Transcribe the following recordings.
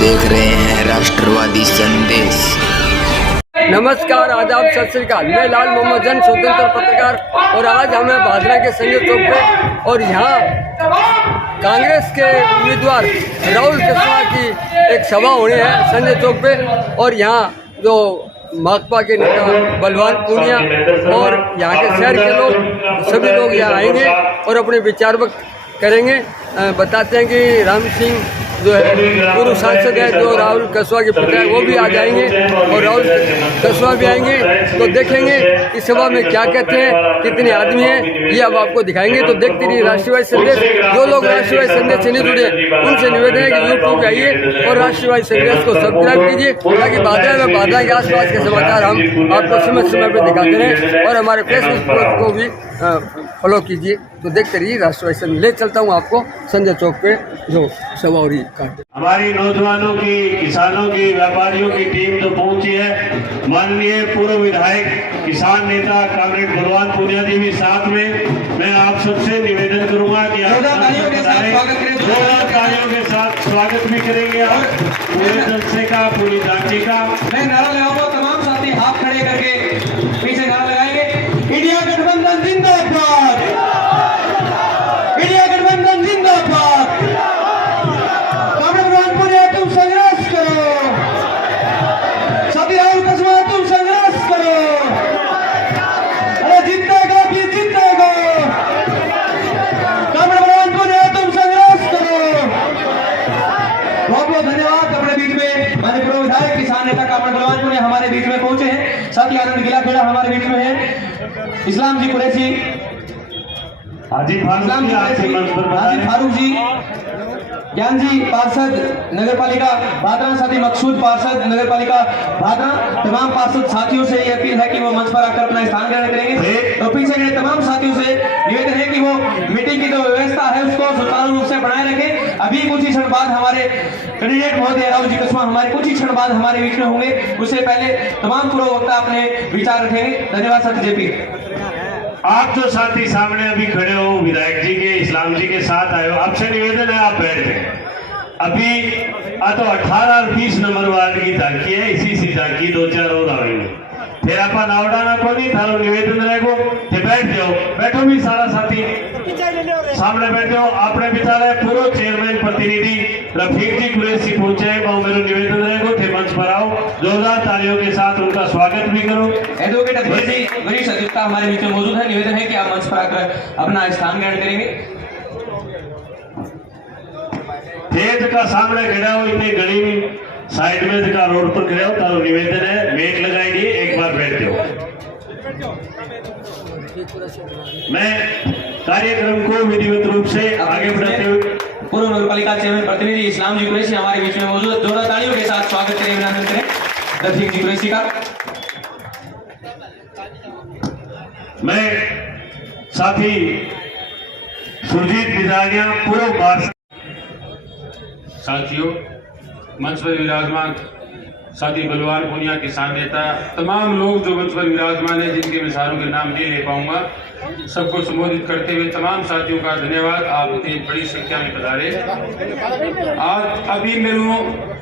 देख रहे हैं राष्ट्रवादी संदेश। नमस्कार, आदाब, सत श्री अकाल। मैं लाल मोहम्मद जन, स्वतंत्र पत्रकार। और आज हमें भादरा के संजय चौक पे और यहाँ कांग्रेस के उम्मीदवार राहुल कस्वाहा की एक सभा होनी है संजय चौक पे। और यहाँ जो माकपा के नेता बलवान पूनिया और यहाँ के शहर के लोग सभी लोग यहाँ आएंगे और अपने विचार व्यक्त करेंगे। बताते हैं कि राम सिंह जो है पूर्व सांसद है, जो राहुल कस्वाहा के पिता है, वो भी आ जाएंगे और राहुल कस्वाहा भी आएंगे। तो देखेंगे इस सभा में क्या कहते हैं, कितने आदमी हैं, ये अब आपको दिखाएंगे। तो देखते रहिए राष्ट्रवादी संदेश। जो लोग राष्ट्रवादी संदेश से नहीं जुड़े उनसे निवेदन है कि यूट्यूब पे आइए और राष्ट्रवादी संदेश को सब्सक्राइब कीजिए, ताकि भादरा के आसपास के समाचार हम आपको समय समय पर दिखाते रहें। और हमारे फेसबुक पेज को भी फॉलो कीजिए। तो देखते रहिए राष्ट्रवादी संदेश। ले चलता हूँ आपको संजय चौक पे जो सभा हो रही है। हमारी नौजवानों की, किसानों की, व्यापारियों की टीम तो पहुंची है। माननीय पूर्व विधायक, किसान नेता कॉमरेड बलवान पूनिया जी भी साथ में। मैं आप सबसे निवेदन करूंगा कि आप तालियों के साथ स्वागत भी करेंगे और पूरे जलसे का, पूरी जांची का मैं नारा लगाऊंगा। तमाम साथी हाथ खड़े करके पीछे नारा लगाएंगे। इंडिया गठबंधन जिंदाबाद, इंडिया गठबंधन जिंदाबाद। कॉमरेड पूनिया तुम संघर्ष करो, साथी राहुल कस्वाहा तुम संघर्ष करो। अरे जीतेगा कि जीतेगा, कॉमरेड पूनिया तुम संघर्ष करो। बहुत बहुत धन्यवाद। अपने बीच में माननीय पूर्व विधायक, किसान नेता कॉमरेड बलवान पूनिया हमारे बीच में पहुंचे हैं। साथ ही आनंद गिला खेड़ा हमारे बीच में है। इस्लाम जी कुरैशी, हाजी फारूक जी, ज्ञान जी पार्षद नगर पालिका भादरा, साथी मकसूद पार्षद नगर पालिका भादरा। तमाम पार्षद साथियों से ये अपील है कि वो मंच पर आकर अपना स्थान ग्रहण करेंगे। तो पीछे के तमाम साथियों से निवेदन है कि वो मीटिंग की जो व्यवस्था है उसको सुचारू रूप से बनाए रखें। अभी कुछ ही क्षण बाद हमारे कैंडिडेट महोदय राहुल जी कस्वाहा हमारे कुछ ही क्षण बाद हमारे बीच में होंगे। उससे पहले तमाम पूर्व वक्ता अपने विचार रखेंगे। धन्यवाद साथी। जेपी, आप जो साथी सामने अभी खड़े हो, विधायक जी के, इस्लाम जी के साथ आए हो, आपसे निवेदन है आप बैठ जाए। अभी तो 18 और 20 नंबर वार्ड की झांकी है, इसी सी झांकी 2-4 और आएंगे। फिर आप नावडाना को नहीं थारो निवेदन रहेगो, बैठ जाओ। बैठो भी सारा साथी सामने बैठे हो। आपने बिचारे पूर्व चेयरमैन प्रतिनिधि रफीक जी कुरैशी पहुंचे हैं, वो मेरा निवेदन रहेगो थे मंच पर आओ। जोरदार तालियों के साथ उनका स्वागत भी करो। एडवोकेट अकबर जी वरिष्ठ अधिवक्ता हमारे बीच में मौजूद है। निवेदन है कि आप मंच पर आकर अपना स्थान ग्रहण करेंगे। खेत का सामने खड़ा हो, इतनी गली में साइड में का रोड पर खड़े हो, तारो निवेदन है मेट लगाएगी, एक बार बैठ जाओ। मैं कार्यक्रम को विधिवत रूप से आगे बढ़ाते हुए पूर्व नगर पालिका चेयरमैन प्रतिनिधि इस्लाम जी कुरैशी हमारे बीच में मौजूद है। जोरदार तालियों के साथ स्वागत करें, अभिनंदन करें रफीक जी कुरैशी का। मैं साथी सुरजीत बिदानिया पूर्व पार्षद, साथियों मंच पर विराजमान साथी बलवान पूनिया, किसान नेता, तमाम लोग जो मंच पर विराजमान है, जिनके मैं सारों के नाम नहीं ले पाऊंगा, सबको संबोधित करते हुए तमाम साथियों का धन्यवाद। आप इतनी बड़ी संख्या में पधारे। आज अभी मेरे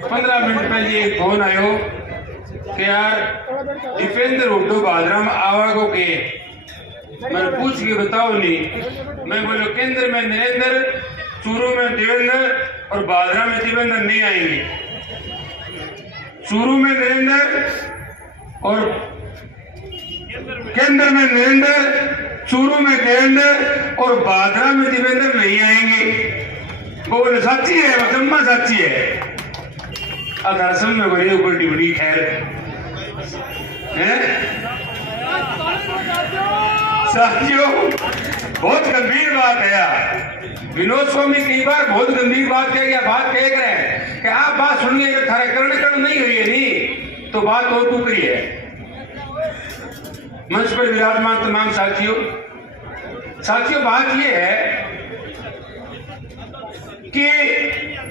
15 मिनट पहले एक फोन आयो कि यार दीपेंद्र हुड्डो भादरा में आवा को के, मैंने पूछ के बताओ नहीं। मैं बोलो केंद्र में नरेंद्र, चूरू में देवेंद्र और भादरा में देवेंद्र नहीं आएंगे। चूरू में नरेंद्र और केंद्र में नरेंद्र, चूरू में देवेंद्र और भादरा में देवेंद्र नहीं आएंगे। वो बोले सच्ची है, वो जम्मा सच्ची है। अगर असम में बड़ी ऊपर डिबड़ी खैर है। साथियों बहुत गंभीर बात है यार। विनोद स्वामी कई बार बहुत गंभीर बात कह गया, बात कह रहे हैं कि आप बात सुन लिए, थारे कर्ण नहीं हुई है नहीं तो बात और टूकरी है। मंच पर विराजमान तमाम साथियों, बात यह है कि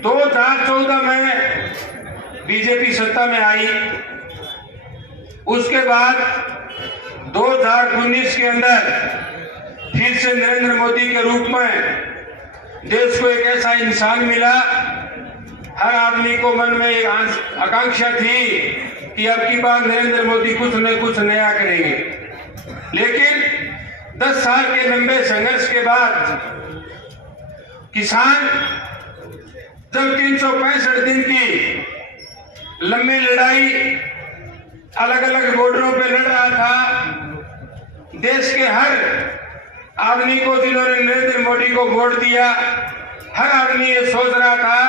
2014 में बीजेपी सत्ता में आई, उसके बाद 2019 के अंदर फिर से नरेंद्र मोदी के रूप में देश को एक ऐसा इंसान मिला हर आदमी को मन में एक आकांक्षा थी कि अब की बार नरेंद्र मोदी कुछ न कुछ नया करेंगे। लेकिन 10 साल के लंबे संघर्ष के बाद किसान जब 365 दिन की लंबी लड़ाई अलग अलग बॉर्डरों पे लड़ रहा था, देश के हर आदमी को जिन्होंने नरेंद्र मोदी को वोट दिया, हर आदमी ये सोच रहा था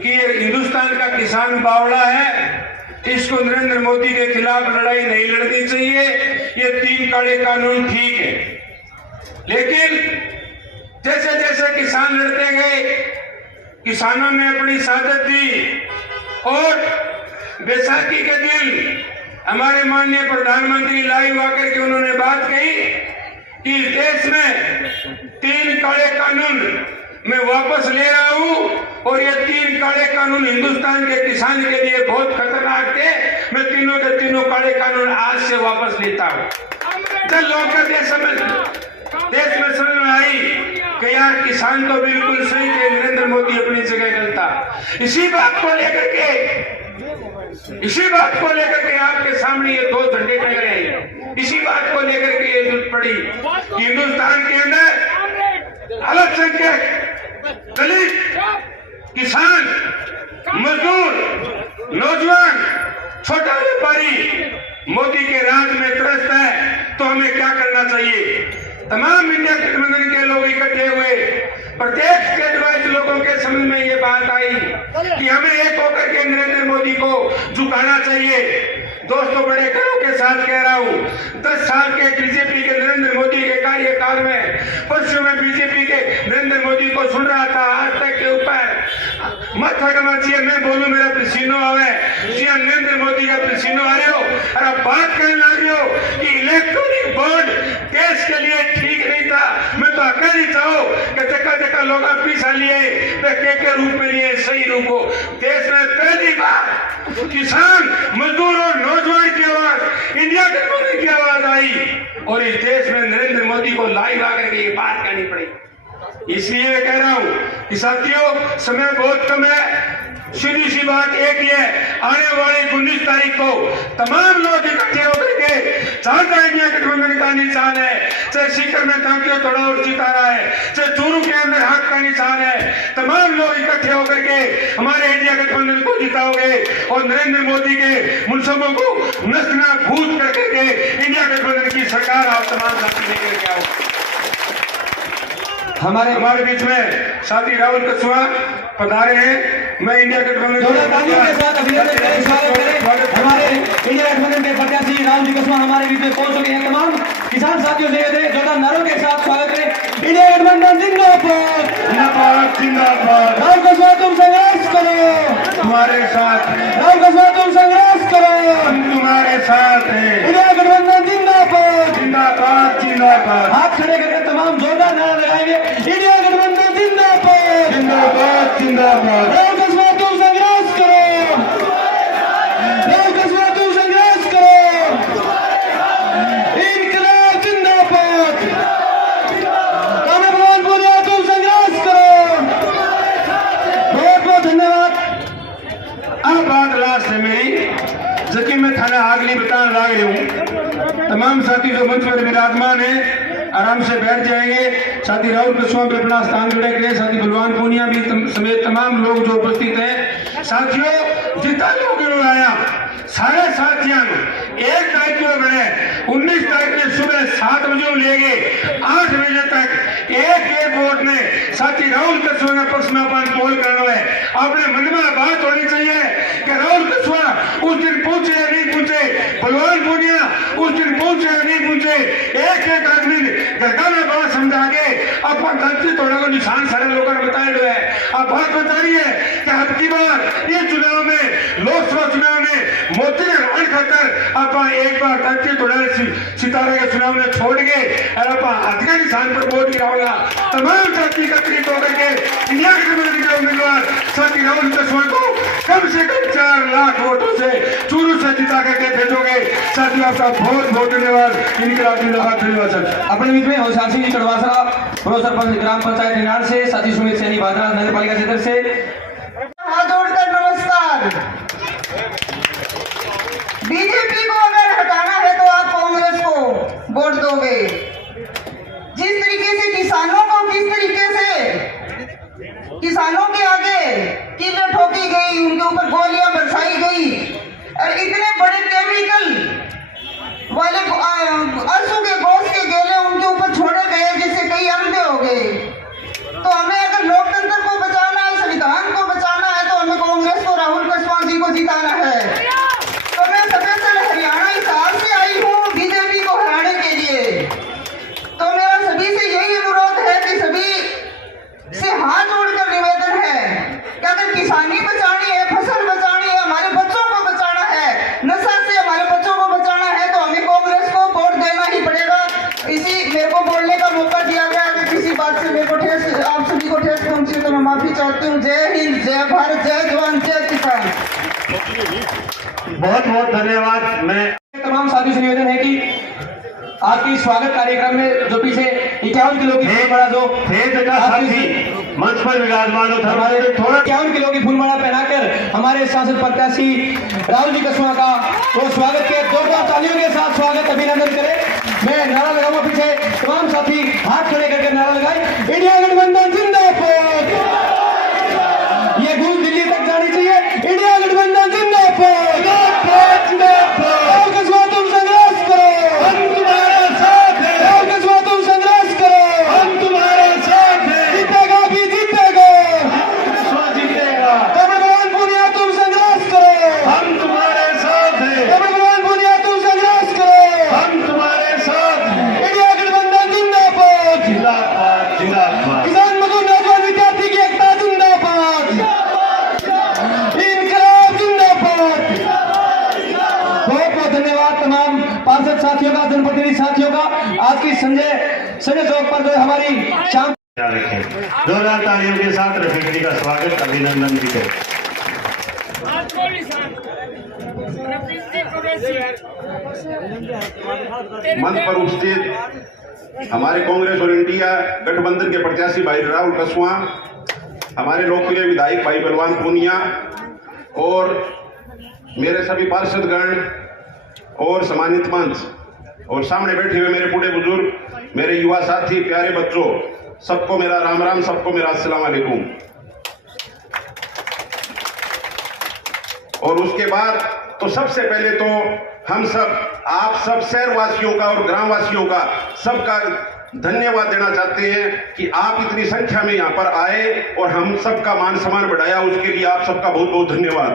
कि ये हिंदुस्तान का किसान बावड़ा है, इसको नरेंद्र मोदी के खिलाफ लड़ाई नहीं लड़नी चाहिए, ये 3 काले कानून ठीक है। लेकिन जैसे जैसे किसान लड़ते गए, किसानों ने अपनी शहादत दी और बैसाखी के दिन हमारे माननीय प्रधानमंत्री लाइव आकर के उन्होंने बात कही कि देश में 3 काले कानून मैं वापस ले रहा हूं और ये 3 काले कानून हिंदुस्तान के किसान के लिए बहुत खतरनाक थे, मैं तीनों के तीनों काले कानून आज से वापस लेता हूं। जब लोग देश में समझ में आई कि यार किसान तो बिल्कुल सही थे, नरेंद्र मोदी अपनी जगह गलत। इसी बात को लेकर के आपके सामने ये 2 झंडे टंग रहे हैं। इसी बात को लेकर के ये जरूरत पड़ी कि हिंदुस्तान के अंदर अल्पसंख्यक, दलित, किसान, मजदूर, नौजवान, छोटा व्यापारी मोदी के राज में त्रस्त है, तो हमें क्या करना चाहिए? तमाम इंडिया गठबंधन के लोग इकट्ठे हुए, प्रत्येक स्टेट वाइज लोगों के समझ में ये बात आई कि हमें एक होकर के नरेंद्र मोदी को झुकाना चाहिए। दोस्तों, बड़े गर्व के साथ कह रहा हूँ, 10 साल के बीजेपी के नरेंद्र मोदी के कार्यकाल में परसों में बीजेपी के नरेंद्र मोदी को सुन रहा था, आज तक के ऊपर मत हटना चाहिए, मैं बोलूं मेरा पसीनो आवे जी, नरेंद्र मोदी का पसीनो आ रहे हो और आप बात करने लग रहे हो कि इलेक्ट्रॉनिक बॉन्ड देश के लिए ठीक नहीं था। मैं तो अकल ही चाहो कि जगह लोग पैसा लिए के रूप में लिए सही रूप हो। देश में पहली बार किसान, मजदूर और नौजवान की आवाज, इंडिया गठबंधन की आवाज आई और इस देश में नरेंद्र मोदी को लाइव आकर के ये बात कहनी पड़ी। इसलिए मैं कह रहा हूं कि साथियों, समय बहुत कम है, सीधी सी बात एक ही है, आने वाली 19 तारीख को तमाम लोग इकट्ठे होकर के, चाहे इंडिया गठबंधन का निशान है, चाहे सीकर में तांतियों तोड़ा और जिता रहा है, चाहे चूरू के अंदर हक का निशान है, तमाम लोग इकट्ठे होकर के हमारे इंडिया गठबंधन को जिताओगे और नरेंद्र मोदी के मुनसबों को नस्ना भूत करके इंडिया गठबंधन की सरकार आप तमाम साथी लेकर के आओ। हमारे बीच में साथी राहुल कछुआ पधारे हैं। मैं इंडिया गठबंधन के साथ अभिनंदन करें, स्वागत करें। हमारे इंडिया गठबंधन के प्रत्याशी राहुल जी कछुआ हमारे बीच में पहुंच चुके हैं। तमाम किसान साथियों से जोरदार नारों के साथ स्वागत करें। इंडिया गठबंधन जिंदाबाद, जिंदाबाद, जिंदाबाद। राहुल कछुआ तुम संघर्ष करो, तुम्हारे साथ। राहुल कछुआ तुम संघर्ष करो, हम तुम्हारे साथ हैं। इंडिया गठबंधन जिंदाबाद, जिंदाबाद, जिंदाबाद। हाथ खड़े करके तमाम जोरदार नारा लगाएंगे। इंडिया गठबंधन जिंदाबाद, जिंदाबाद, जिंदाबाद। राहुल कछुआ तुम संघर्ष करो, राहुल कछुआ तुम संघर्ष करो, इनकलाब जिंदाबाद, कामराज भगवान पूनिया तुम संघर्ष करो। बहुत बहुत धन्यवाद। अब बात लास्ट है मेरी, जबकि मैं थाना आगली बताने लग रही हूँ। तमाम साथी जो मंच पर विराजमान है आराम से बैठ जाएंगे। साथी राहुल कछुआ पे अपना स्थान जुड़ेंगे, साथी बलवान पूनिया भी समेत तमाम लोग जो उपस्थित हैं। साथियों, जितना लोग आया सारे साथियों 1 तारीख को बने 19 तारीख में सुबह 7 बजे ले गए 8 बजे तक एक वोट ने साथी राहुल कछुआ का पक्ष में अपन पोल करना है। अपने मन में बात होनी चाहिए कि राहुल कछुआ उस दिन पहुंचे या नहीं पहुंचे, बलवान पूनिया उस दिन पहुंचे या नहीं पहुंचे, एक आदमी घर में बात समझा के अपन गलती थोड़ा को निशान सारे लोगों ने बताया हुआ है। अब बात बता रही है कि अब की बार ये चुनाव में, लोकसभा चुनाव में मोदी ने रण खाकर आप एक बार गलती थोड़ा सितारे के चुनाव में छोड़ के और आप अधिकार निशान पर वोट गिराओगा। तमाम साथी एकत्रित होकर के इंडिया गठबंधन के उम्मीदवार साथी राहुल कछुआ को कम से कम 4 लाख वोटों से चूरू से जिता करके भेजोगे। साथियों, आपका बहुत बहुत धन्यवाद। इनकलाब जिंदाबाद। धन्यवाद। अपने बीच में होशियार सिंह जी कड़वासरा, पूर्व सरपंच ग्राम पंचायत निनार से, साथी सुमित सैनी भादरा नगर पालिका क्षेत्र से। माफी चाहती हूँ। जय हिंद, जय भारत, जय जवान, जय किसान। बहुत बहुत धन्यवाद। मैं तमाम साथी से निवेदन है कि आपकी स्वागत कार्यक्रम में जो पीछे 51 किलो की फूलमाला जो मंच पर विराजमान हो, हमारे थोड़ा 51 किलो की फूलमाला पहनाकर हमारे सांसद प्रत्याशी राहुल जी कस्वा का वो स्वागत के जोरदार तालियों के साथ स्वागत अभिनंदन करें। मैं नारा लगाऊंगा, पीछे तमाम साथी हाथ खड़े करके नारा लगाए, इंडिया गठबंधन जिंदाबाद। ये गूंज दिल्ली तक जानी चाहिए, इंडिया गठबंधन जिंदाबाद। कस्वा तुम संघर्ष करो, हम तुम्हारे साथ हैं। कस्वा तुम संघर्ष करो, हम तुम्हारे साथ हैं। जीतेगा भी जीतेगा, जीतेगा। भगवान पुनिया तुम संघर्ष करो, हम तुम्हारे साथ हैं। भगवान पुनिया तुम संघर्ष करो, हम तुम्हारे साथ हैं। इंडिया गठबंधन जिंदाबाद, जिंदाबाद, जिंदाबाद। किसान मजदूर नौजवान विद्यार्थी की एकता जिंदाबाद, इनकलाब जिंदाबाद। बहुत बहुत धन्यवाद तमाम पार्षद साथियों का, जनप्रतिनिधि साथियों का। आज की संजय चौक पर जो हमारी शाम जोरदार तालियों के साथ रफीक जी का स्वागत अभिनंदन जी करें। मंच पर उपस्थित हमारे कांग्रेस और इंडिया गठबंधन के प्रत्याशी भाई राहुल कस्वा, हमारे लोकप्रिय विधायक भाई बलवान पूनिया और मेरे सभी पार्षदगण और सम्मानित मंच और सामने बैठे हुए मेरे बूढ़े बुजुर्ग, मेरे युवा साथी, प्यारे बच्चों, सबको मेरा राम राम, सबको मेरा अस्सलाम वालेकुम। और उसके बाद तो सबसे पहले तो हम सब, आप सब शहरवासियों का और ग्रामवासियों का सबका धन्यवाद देना चाहते हैं कि आप इतनी संख्या में यहाँ पर आए और हम सबका मान सम्मान बढ़ाया, उसके लिए आप सबका बहुत बहुत धन्यवाद।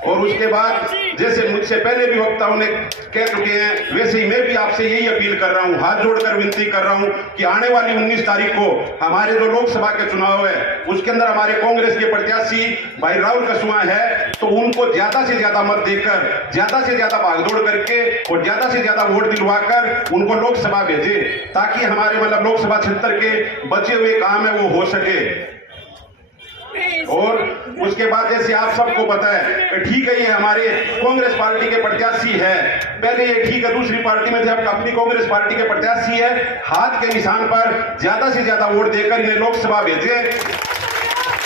और उसके बाद जैसे मुझसे पहले भी वक्ताओं ने कह चुके हैं, वैसे ही मैं भी आपसे यही अपील कर रहा हूं, हाथ जोड़कर विनती कर रहा हूं कि आने वाली 19 तारीख को हमारे जो लोकसभा के चुनाव है उसके अंदर हमारे कांग्रेस के प्रत्याशी भाई राहुल कस्वा है, तो उनको ज्यादा से ज्यादा मत देकर, ज्यादा से ज्यादा भागदौड़ करके और ज्यादा से ज्यादा वोट दिलवाकर उनको लोकसभा भेजे, ताकि हमारे मतलब लोकसभा क्षेत्र के बचे हुए काम है वो हो सके। और उसके बाद जैसे आप सबको पता है कि ठीक है, ये हमारे कांग्रेस पार्टी के प्रत्याशी है, पहले ये ठीक है दूसरी पार्टी में जब अपनी कांग्रेस पार्टी के प्रत्याशी है, हाथ के निशान पर ज्यादा से ज्यादा वोट देकर इन्हें लोकसभा भेजे।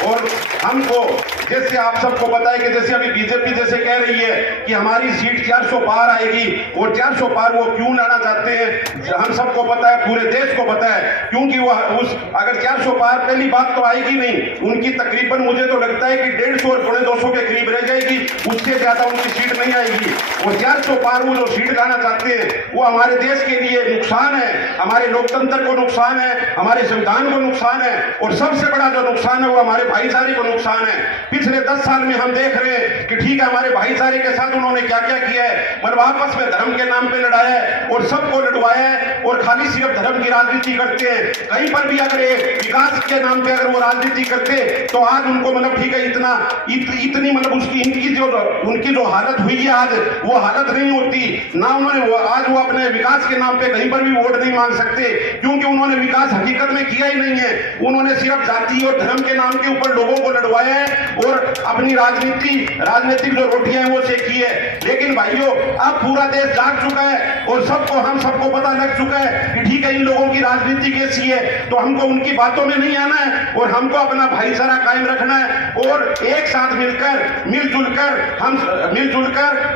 और हमको जैसे आप सबको पता है कि जैसे अभी बीजेपी जैसे कह रही है कि हमारी सीट 400 पार आएगी, और 400 पार वो क्यों लाना चाहते हैं, हम सबको पता है, पूरे देश को पता है, क्योंकि वो उस अगर 400 पार, पहली बात तो आएगी नहीं, उनकी तकरीबन मुझे तो लगता है कि 150 और 250 के करीब रह जाएगी, उससे ज्यादा उनकी सीट नहीं आएगी। और 400 पार वो जो सीट लाना चाहते हैं वो हमारे देश के लिए नुकसान है, हमारे लोकतंत्र को नुकसान है, हमारे संविधान को नुकसान है, और सबसे बड़ा जो नुकसान है वो हमारे भाईचारे को नुकसान है। पिछले 10 साल में हम देख रहे हैं कि ठीक है, हमारे भाईचारे के साथ उन्होंने क्या क्या किया है, मतलब आपस में धर्म के नाम पे लड़ाया है और सबको लड़वाया है, और खाली सिर्फ धर्म की राजनीति करते हैं। कहीं पर भी अगर विकास के नाम पे अगर वो राजनीति करते तो आज उनको मतलब ठीक है इतनी मतलब उनकी जो हालत हुई है आज, वो हालत नहीं होती ना। उन्होंने आज वो अपने विकास के नाम पे कहीं पर भी वोट नहीं मांग सकते, क्योंकि उन्होंने विकास हकीकत में किया ही नहीं है। उन्होंने सिर्फ जाति और धर्म के नाम के ऊपर लोगों को लड़वाया है और अपनी राजनीतिक जो रोटियां हैं वो सेकी है। लेकिन भाइयों, अब पूरा देश जाग चुका है और हम सबको पता लग चुका है कि ठीक है, इन लोगों की राजनीति कैसी है, तो हमको उनकी बातों में नहीं आना है और हमको अपना भाईचारा कायम रखना है और एक साथ मिलजुलकर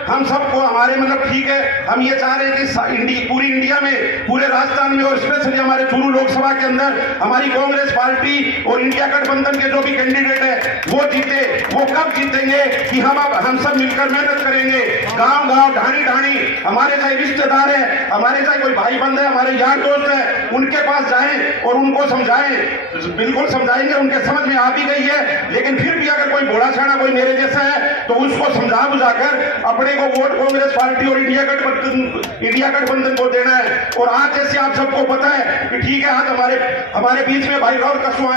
हम सबको हमारे मतलब ठीक है, हम ये चाह रहे हैं कि पूरी इंडिया में, पूरे राजस्थान में और स्पेशली हमारे चूरू लोकसभा के अंदर हमारी कांग्रेस पार्टी और इंडिया गठबंधन के जो भी कैंडिडेट है वो जीते। वो कब जीतेंगे कि हम सब मिलकर मेहनत करेंगे, गांव ढाणी हमारे चाहे रिश्तेदार है, हमारे चाहे कोई भाई बंद है, हमारे यार दोस्त है, उनके पास जाएं और उनको समझाएं। बिल्कुल समझाएंगे, उनके समझ में आ भी गई है, लेकिन फिर भी अगर कोई बड़ा छाना कोई मेरे जैसा है तो उसको समझा बुझाकर अपने को वोट कांग्रेस पार्टी और इंडिया गठबंधन को देना है। और आज जैसे आप सबको पता है कि ठीक है आज हमारे बीच में भाई राहुल कसवा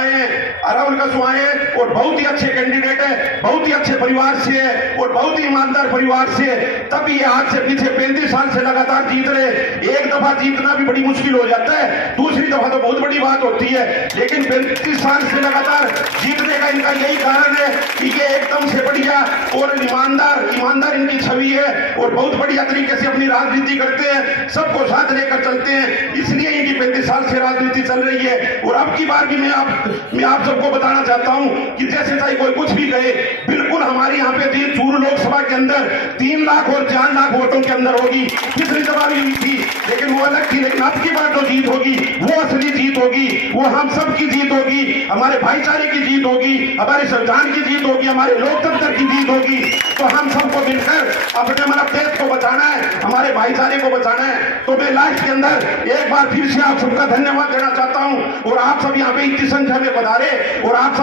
आए हैं और बहुत ही अच्छे कैंडिडेट है, बहुत ही अच्छे परिवार से है और बहुत ही ईमानदार परिवार से है, तब ये आज से पीछे 35 साल से लगातार जीत रहे। एक दफा जीतना भी बड़ी मुश्किल हो जाता है, दूसरी दफा तो बहुत बड़ी बात होती है, लेकिन 35 साल से लगातार जीतने का इनका यही कारण है कि ये एकदम से बढ़िया और ईमानदार इनकी छवि है और बहुत बढ़िया तरीके से अपनी राजनीति करते हैं, सबको साथ लेकर चलते हैं, इसलिए इनकी 35 साल से राजनीति चल रही है। और अब की बार भी मैं आप सबको बताना चाहता हूं कि जैसे चाहे कोई कुछ भी कहे, बिल्कुल हमारी यहाँ पे जीत चूरू लोकसभा के अंदर 3 लाख और 4 लाख वोटों के अंदर होगी। पिछली दफा भी हुई थी लेकिन वो अलग थी, लेकिन अब की बार जो जीत होगी वो असली जीत होगी, वो हम सब की जीत होगी, हमारे भाईचारे की जीत होगी, हमारे संविधान की जीत होगी, हमारे लोकतंत्र की जीत होगी। तो हम सबको मिलकर अपने मतलब देश को बचाना है, हमारे भाईचारे को बचाना है। तो मैं लास्ट के अंदर एक बार फिर से आप सबका धन्यवाद देना चाहता हूं और आप सब यहाँ पे इतनी संख्या में पधारे और आप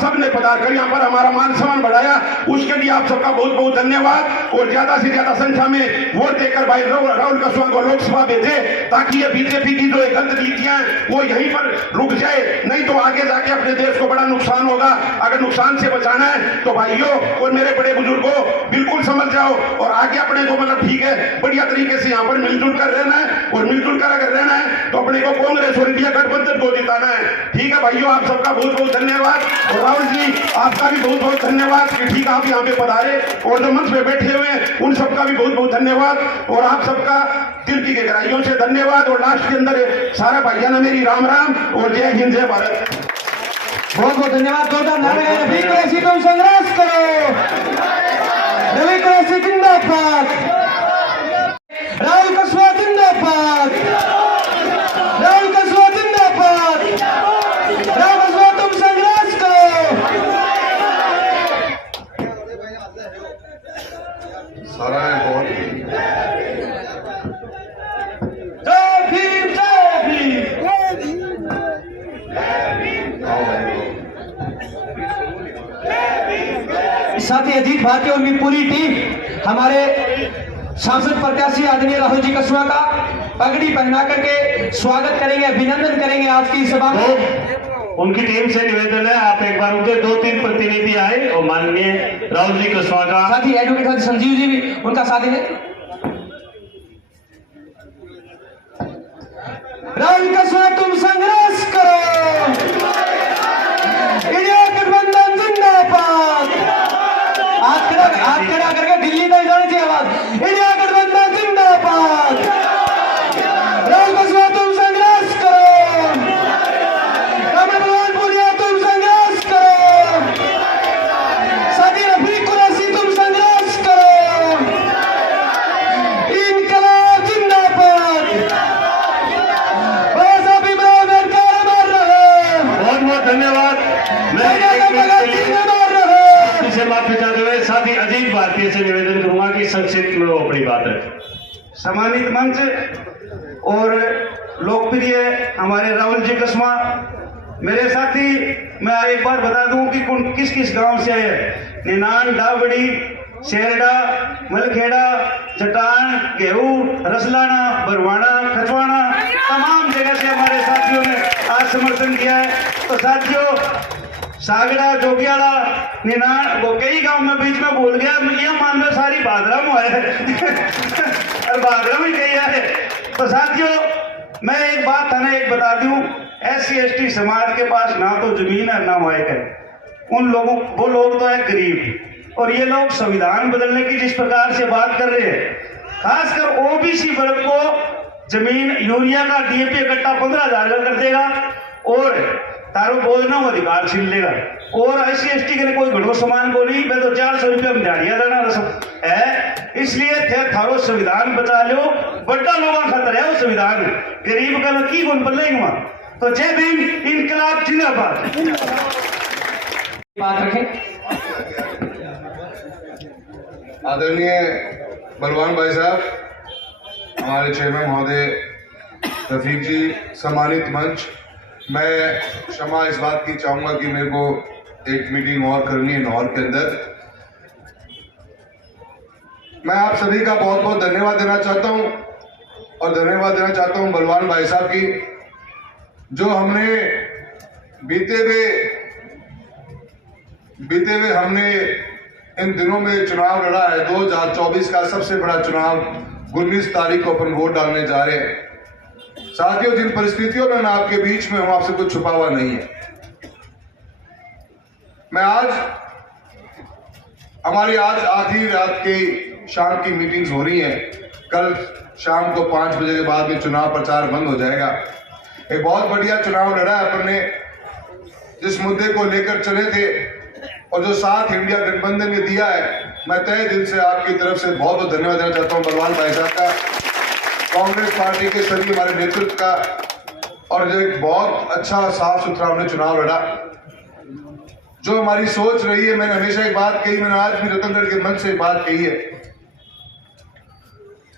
सबने पधार कर यहाँ पर हमारा मान सम्मान बढ़ाया, उसके लिए आप सबका बहुत बहुत धन्यवाद। और ज्यादा से ज्यादा संख्या में वोट देकर भाई राहुल कसवा को लोकसभा भेजे ताकि ये बीजेपी की जो गलत नीतियां वो यहीं पर रुक जाए, नहीं तो आगे जाके अपने देश को बड़ा नुकसान होगा। अगर नुकसान से बचाना है तो भाइयों और मेरे बड़े बुजुर्गों बिल्कुल समझ जाओ और आगे अपने को मतलब ठीक है बढ़िया तरीके से यहाँ पर मिलजुल कर रहना है और मिलजुल कर अगर रहना है तो अपने को कांग्रेस और इंडिया गठबंधन को जिताना है। ठीक है भाइयों, आप सबका बहुत बहुत धन्यवाद और राहुल जी आपका भी बहुत बहुत धन्यवाद कि ठीक आप यहाँ पे पधारे और जो मंच पे बैठे हुए हैं उन सबका भी बहुत बहुत धन्यवाद और आप सबका दिल की गहराइयों से धन्यवाद। और लास्ट के अंदर सारा भाइयों ने मेरी राम राम और जय हिंद जय भारत। बहुत बहुत धन्यवाद। जोरदार नारे हैं, रवि क्रैसी तुम संघर्ष करो, रवि क्रैसी जिंदाबाद, राहुल कसवा जिंदाबाद, राहुल कसवा जिंदाबाद, राहुल कसवा तुम संघर्ष करो। सारा बहुत जय भीम जय भीम। साथ ही अजीत भारती और उनकी पूरी टीम हमारे सांसद प्रत्याशी आदरणीय राहुल जी कसवा का पगड़ी पहना करके स्वागत करेंगे, अभिनंदन करेंगे आज की सभा में। उनकी टीम से निवेदन है आप एक बार उनके 2-3 प्रतिनिधि आए और माननीय राहुल जी कसवा का साथ ही एडवोकेट संजीव जी भी उनका साथ है। राहुल कसवा तुम संघर्ष करो, इंडिया गठबंधन जिंदाबाद। हाथ खड़ा करके दिल्ली तक जानी चाहिए आवाज, इंडिया गठबंधन जिंदाबाद। राहुल कसवा तुम संघर्ष करो, कमल भगवान पुनिया तुम संघर्ष करो, साथी रफी कुरैशी तुम संघर्ष करो, इनकलाब जिंदाबाद, बाबा साहब भीमराव अम्बेडकर अमर रहे। बहुत बहुत धन्यवाद। मैं से माफी चाहते हुए साथ ही अजीत भारतीय से निवेदन करूंगा कि संक्षिप्त में वो अपनी बात रखें। सम्मानित मंच और लोकप्रिय हमारे राहुल जी कसवा, मेरे साथी मैं एक बार बता दूं कि किस किस गांव से है। निनान, डावड़ी, शेरडा, मलखेड़ा, जटान, गेहू, रसलाना, बरवाना, खचवाना, तमाम जगह से हमारे साथियों ने आज समर्थन किया है। तो साथियों सागड़ा, जोगियाड़ा, निनान वो कई गांव में बीच में भूल गया, ये मान लो सारी भादरा में है और भादरा में गई है। तो साथियों मैं एक बात था ना एक बता दूं, SC/ST समाज के पास ना तो जमीन है ना माइक है, उन लोगों वो लोग तो है गरीब, और ये लोग संविधान बदलने की जिस प्रकार से बात कर रहे हैं, खासकर OBC वर्ग को जमीन यूरिया का DAP इकट्ठा 15,000 का कर देगा और तारो बोलना अधिकार छीन लेगा, और SC/ST के लिए कोई घड़ो समान को नहीं, मैं तो 400 रुपये में झाड़िया देना है। इसलिए थारो संविधान बचा लो, बड़ा लोगों खतर है वो संविधान, गरीब का की गुण पर लेंगे वहां। तो जय भीम, इनकलाब जिंदाबाद। बात रखें आदरणीय बलवान भाई साहब, हमारे चेयरमैन महोदय रफीक जी, सम्मानित मंच, मैं क्षमा इस बात की चाहूंगा कि मेरे को एक मीटिंग और करनी है लाहौर के अंदर। मैं आप सभी का बहुत बहुत धन्यवाद देना चाहता हूं और धन्यवाद देना चाहता हूं बलवान भाई साहब की, जो हमने बीते हुए हमने इन दिनों में चुनाव लड़ा है। 2024 का सबसे बड़ा चुनाव 19 तारीख को अपन वोट डालने जा रहे हैं। साथियों, जिन परिस्थितियों में मैं आपके बीच में हूं, आपसे कुछ छुपा हुआ नहीं है। मैं हमारी आज आधी रात की शाम की मीटिंग्स हो रही हैं। कल शाम को 5 बजे के बाद में चुनाव प्रचार बंद हो जाएगा। एक बहुत बढ़िया चुनाव लड़ा है अपन ने, जिस मुद्दे को लेकर चले थे और जो साथ इंडिया गठबंधन ने दिया है, मैं तहे दिल से आपकी तरफ से बहुत बहुत धन्यवाद देना चाहता हूं बलवान भाई साहब का, कांग्रेस पार्टी के सभी हमारे नेतृत्व का, और जो एक बहुत अच्छा साफ सुथरा हमने चुनाव लड़ा। जो हमारी सोच रही है, मैंने हमेशा एक बात कही, मैंने आज भी रतनगढ़ के मंच से एक बात कही है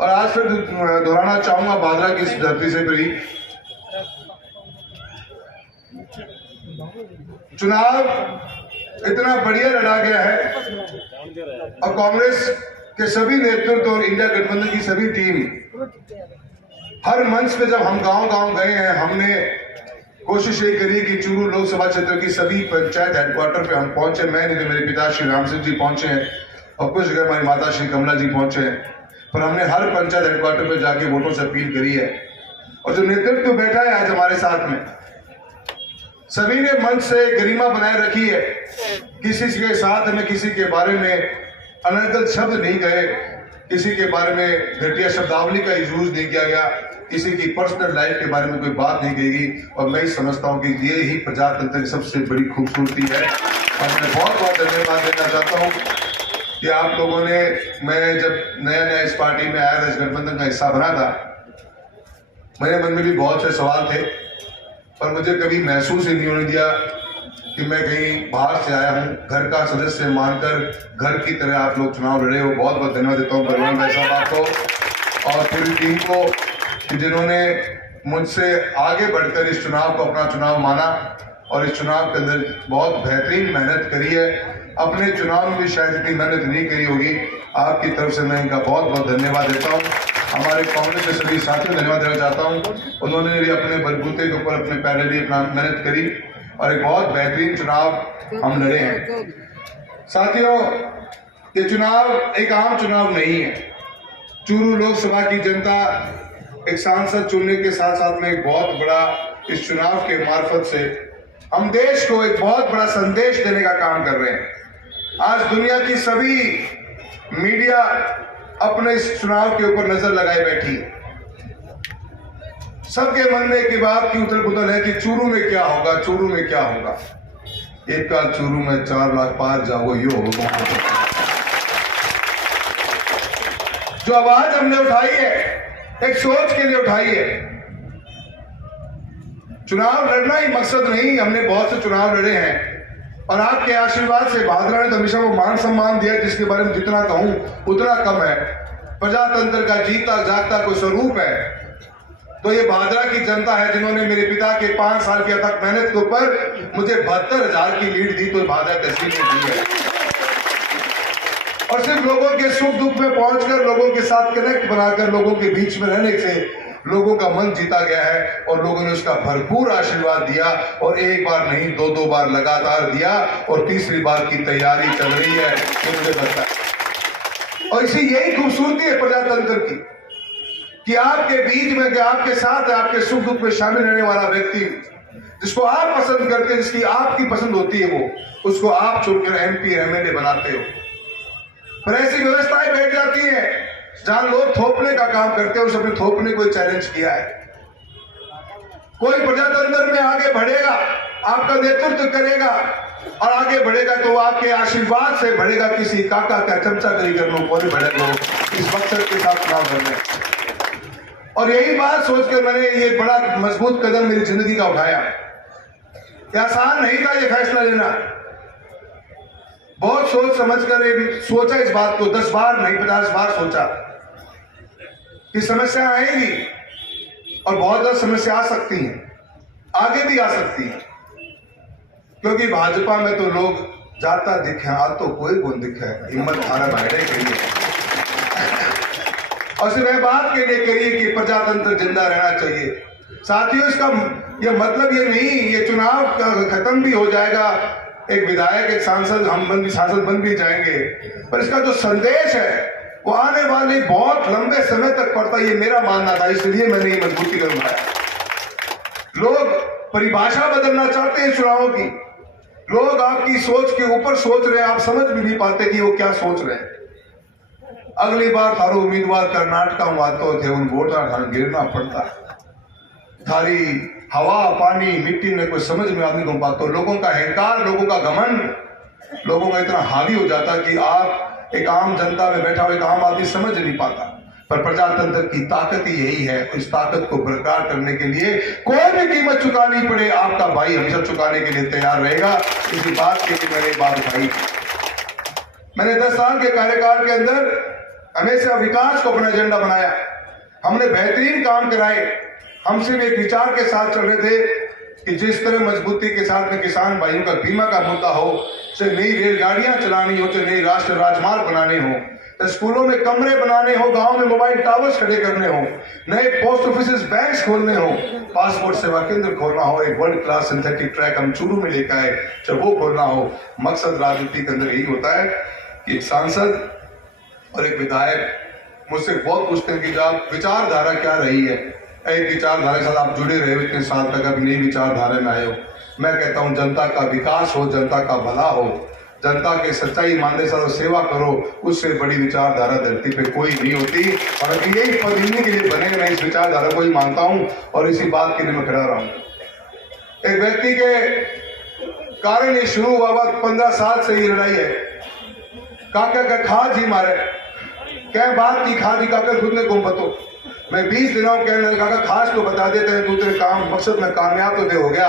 और आज फिर दोहराना चाहूंगा भादरा की इस धरती से भी। चुनाव इतना बढ़िया लड़ा गया है और कांग्रेस के सभी नेतृत्व और इंडिया गठबंधन की सभी टीम हर मंच पे, जब हम गांव-गांव गए हैं, हमने कोशिश ये करी कि चूरू लोकसभा क्षेत्र की सभी पंचायत हेडक्वार्टर पे हम पहुंचे। मैं नहीं तो मेरे पिता श्री राम सिंह जी पहुंचे हैं और कुछ जगह हमारी माता श्री कमला जी पहुंचे हैं, पर हमने हर पंचायत हेडक्वार्टर पे जाके वोटों से अपील करी है। और जो नेतृत्व बैठा है आज हमारे साथ में, सभी ने मंच से गरिमा बनाए रखी है। किसी के साथ हमें किसी के बारे में अनर्गल शब्द नहीं कहे, किसी के बारे में घटिया शब्दावली का यूज नहीं किया गया, किसी की पर्सनल लाइफ के बारे में कोई बात नहीं कही गई। और मैं समझता हूं कि ये ही प्रजातंत्र की सबसे बड़ी खूबसूरती है। और मैं बहुत बहुत धन्यवाद देना चाहता हूं कि आप लोगों ने, मैं जब नया इस पार्टी में आया था, इस गठबंधन का हिस्सा बना था, मेरे मन में भी बहुत से सवाल थे, पर मुझे कभी महसूस ही नहीं होने दिया कि मैं कहीं बाहर से आया हूं। घर का सदस्य मानकर घर की तरह आप लोग चुनाव लड़े हो। बहुत बहुत धन्यवाद देता हूं बलवान भाई साहब आपको और पूरी टीम को, कि जिन्होंने मुझसे आगे बढ़कर इस चुनाव को अपना चुनाव माना और इस चुनाव के अंदर बहुत बेहतरीन मेहनत करी है। अपने चुनाव में भी शायद इतनी मेहनत नहीं करी होगी। आपकी तरफ से मैं इनका बहुत बहुत धन्यवाद देता हूँ। हमारे कांग्रेस के सभी साथियों को धन्यवाद देना चाहता हूँ, उन्होंने भी अपने बलबूते के ऊपर अपने पैरे लिए अपना मेहनत करी और एक बहुत बेहतरीन चुनाव हम लड़े हैं। साथियों, ये चुनाव एक आम चुनाव नहीं है। चूरू लोकसभा की जनता एक सांसद चुनने के साथ साथ में एक बहुत बड़ा इस चुनाव के मार्फत से हम देश को एक बहुत बड़ा संदेश देने का काम कर रहे हैं। आज दुनिया की सभी मीडिया अपने इस चुनाव के ऊपर नजर लगाए बैठी है। सबके मन में एक बात की उथल पुथल है कि चूरू में क्या होगा, चूरू में क्या होगा। एक का चूरू में 4 लाख पार जाओ, यो होगा। जो आवाज हमने उठाई है, एक सोच के लिए उठाई है। चुनाव लड़ना ही मकसद नहीं, हमने बहुत से चुनाव लड़े हैं और आपके आशीर्वाद से भादरा ने तो हमेशा वो मान सम्मान दिया जिसके बारे में जितना कहूं उतना कम है। प्रजातंत्र का जीता जागता कोई स्वरूप है तो ये भादरा की जनता है, जिन्होंने मेरे पिता के 5 साल की अथक मेहनत के ऊपर मुझे 72,000 की लीड दी, तो भादरा तहसील ने दी है। और सिर्फ लोगों के सुख दुख में पहुंचकर, लोगों के साथ कनेक्ट बनाकर, लोगों के बीच में रहने से लोगों का मन जीता गया है और लोगों ने उसका भरपूर आशीर्वाद दिया और एक बार नहीं 2-2 बार लगातार दिया और तीसरी बार की तैयारी चल रही है, मुझे लगता है। और इसी यही खूबसूरती है प्रजातंत्र की कि आपके बीच में, कि आपके साथ, आपके सुख दुख में शामिल रहने वाला व्यक्ति जिसको आप पसंद करते हैं, जिसकी आपकी पसंद होती है, वो उसको आप चुनकर MP MLA बनाते हो। पर ऐसी व्यवस्थाएं बैठ जाती हैं जहां लोग थोपने का काम करते हैं, उसने थोपने को चैलेंज किया है। कोई प्रजातंत्र में आगे बढ़ेगा, आपका नेतृत्व करेगा और आगे बढ़ेगा तो आपके आशीर्वाद से बढ़ेगा, किसी काका का चमचागिरी करने को नहीं बढ़ेगा इस मकसद के साथ चुनाव करने। और यही बात सोचकर मैंने ये बड़ा मजबूत कदम मेरी जिंदगी का उठाया। ये आसान नहीं था ये फैसला लेना, बहुत सोच समझकर सोचा इस बात को, 10 बार नहीं 50 बार सोचा कि समस्या आएगी और बहुत ज्यादा समस्या आ सकती हैं, आगे भी आ सकती है, क्योंकि भाजपा में तो लोग जाता दिखे, आ तो कोई गुण दिखे, हिम्मत हारा बैठे के लिए। और सिर्फ यह बात के लिए करिए कि प्रजातंत्र जिंदा रहना चाहिए। साथियों, इसका ये मतलब ये नहीं ये चुनाव खत्म भी हो जाएगा, एक विधायक एक सांसद सांसद बन भी जाएंगे, पर इसका जो संदेश है वो आने वाले बहुत लंबे समय तक पड़ता है, ये मेरा मानना था, इसलिए मैंने ये मजबूती कर बनाया। लोग परिभाषा बदलना चाहते हैं चुनावों की, लोग आपकी सोच के ऊपर सोच रहे हैं, आप समझ भी नहीं पाते कि वो क्या सोच रहे हैं। अगली बार थारो उम्मीदवार कर्नाटक में आते थे, उन वोटा गिरना पड़ता है, थारी हवा पानी मिट्टी में कोई समझ में आदमी को पाते, लोगों का अहंकार, लोगों का घमंड, लोगों का इतना हावी हो जाता कि आप एक आम जनता में बैठा हुआ एक आम आदमी समझ नहीं पाता। पर प्रजातंत्र की ताकत ही यही है, इस ताकत को बरकरार करने के लिए कोई भी कीमत चुकानी पड़े, आपका भाई हमेशा चुकाने के लिए तैयार रहेगा। इसी बात के लिए मैंने बात उठाई। मैंने 10 साल के कार्यकाल के अंदर हमेशा विकास को अपना एजेंडा बनाया, हमने बेहतरीन काम कराए। हम सिर्फ एक विचार के साथ चल रहे थे कि जिस तरह मजबूती के साथ में किसान भाइयों का बीमा का मुद्दा हो, चाहे नई रेलगाड़ियां चलानी हो, चाहे नई राष्ट्रीय राजमार्ग बनाने हो, स्कूलों में कमरे बनाने हो, गांव में मोबाइल टावर्स खड़े करने हो, नए पोस्ट ऑफिस बैंक्स खोलने हो, पासपोर्ट सेवा केंद्र खोलना हो, एक वर्ल्ड क्लास सिंथेटिक ट्रैक हम चूरू में लेकर आए, चाहे वो खोलना हो। मकसद राजनीति के अंदर यही होता है कि एक सांसद और एक विधायक मुझसे बहुत पूछते हैं कि आप विचारधारा क्या रही है, एक विचारधारा के साथ आप जुड़े रहे हो इतने साल तक, अभी नई विचारधारा में आए हो। मैं कहता हूं जनता का विकास हो, जनता का भला हो, जनता के सच्चाई मानने साथ सेवा करो, उससे बड़ी विचारधारा धरती पे कोई नहीं होती। और अभी यही पद इन्हीं के लिए बने, मैं इस विचारधारा को ही मानता हूं और इसी बात के लिए मैं खड़ा रहा हूं। एक व्यक्ति के कारण ये शुरू हुआ, 15 साल से ये लड़ाई है। काका का खाद ही मारे, क्या बात की खाद ही काका खुद ने गुम बतो, मैं 20 दिनों कहने लगा काका खास तो बता देते हैं, दूसरे काम मकसद में कामयाब तो दे हो गया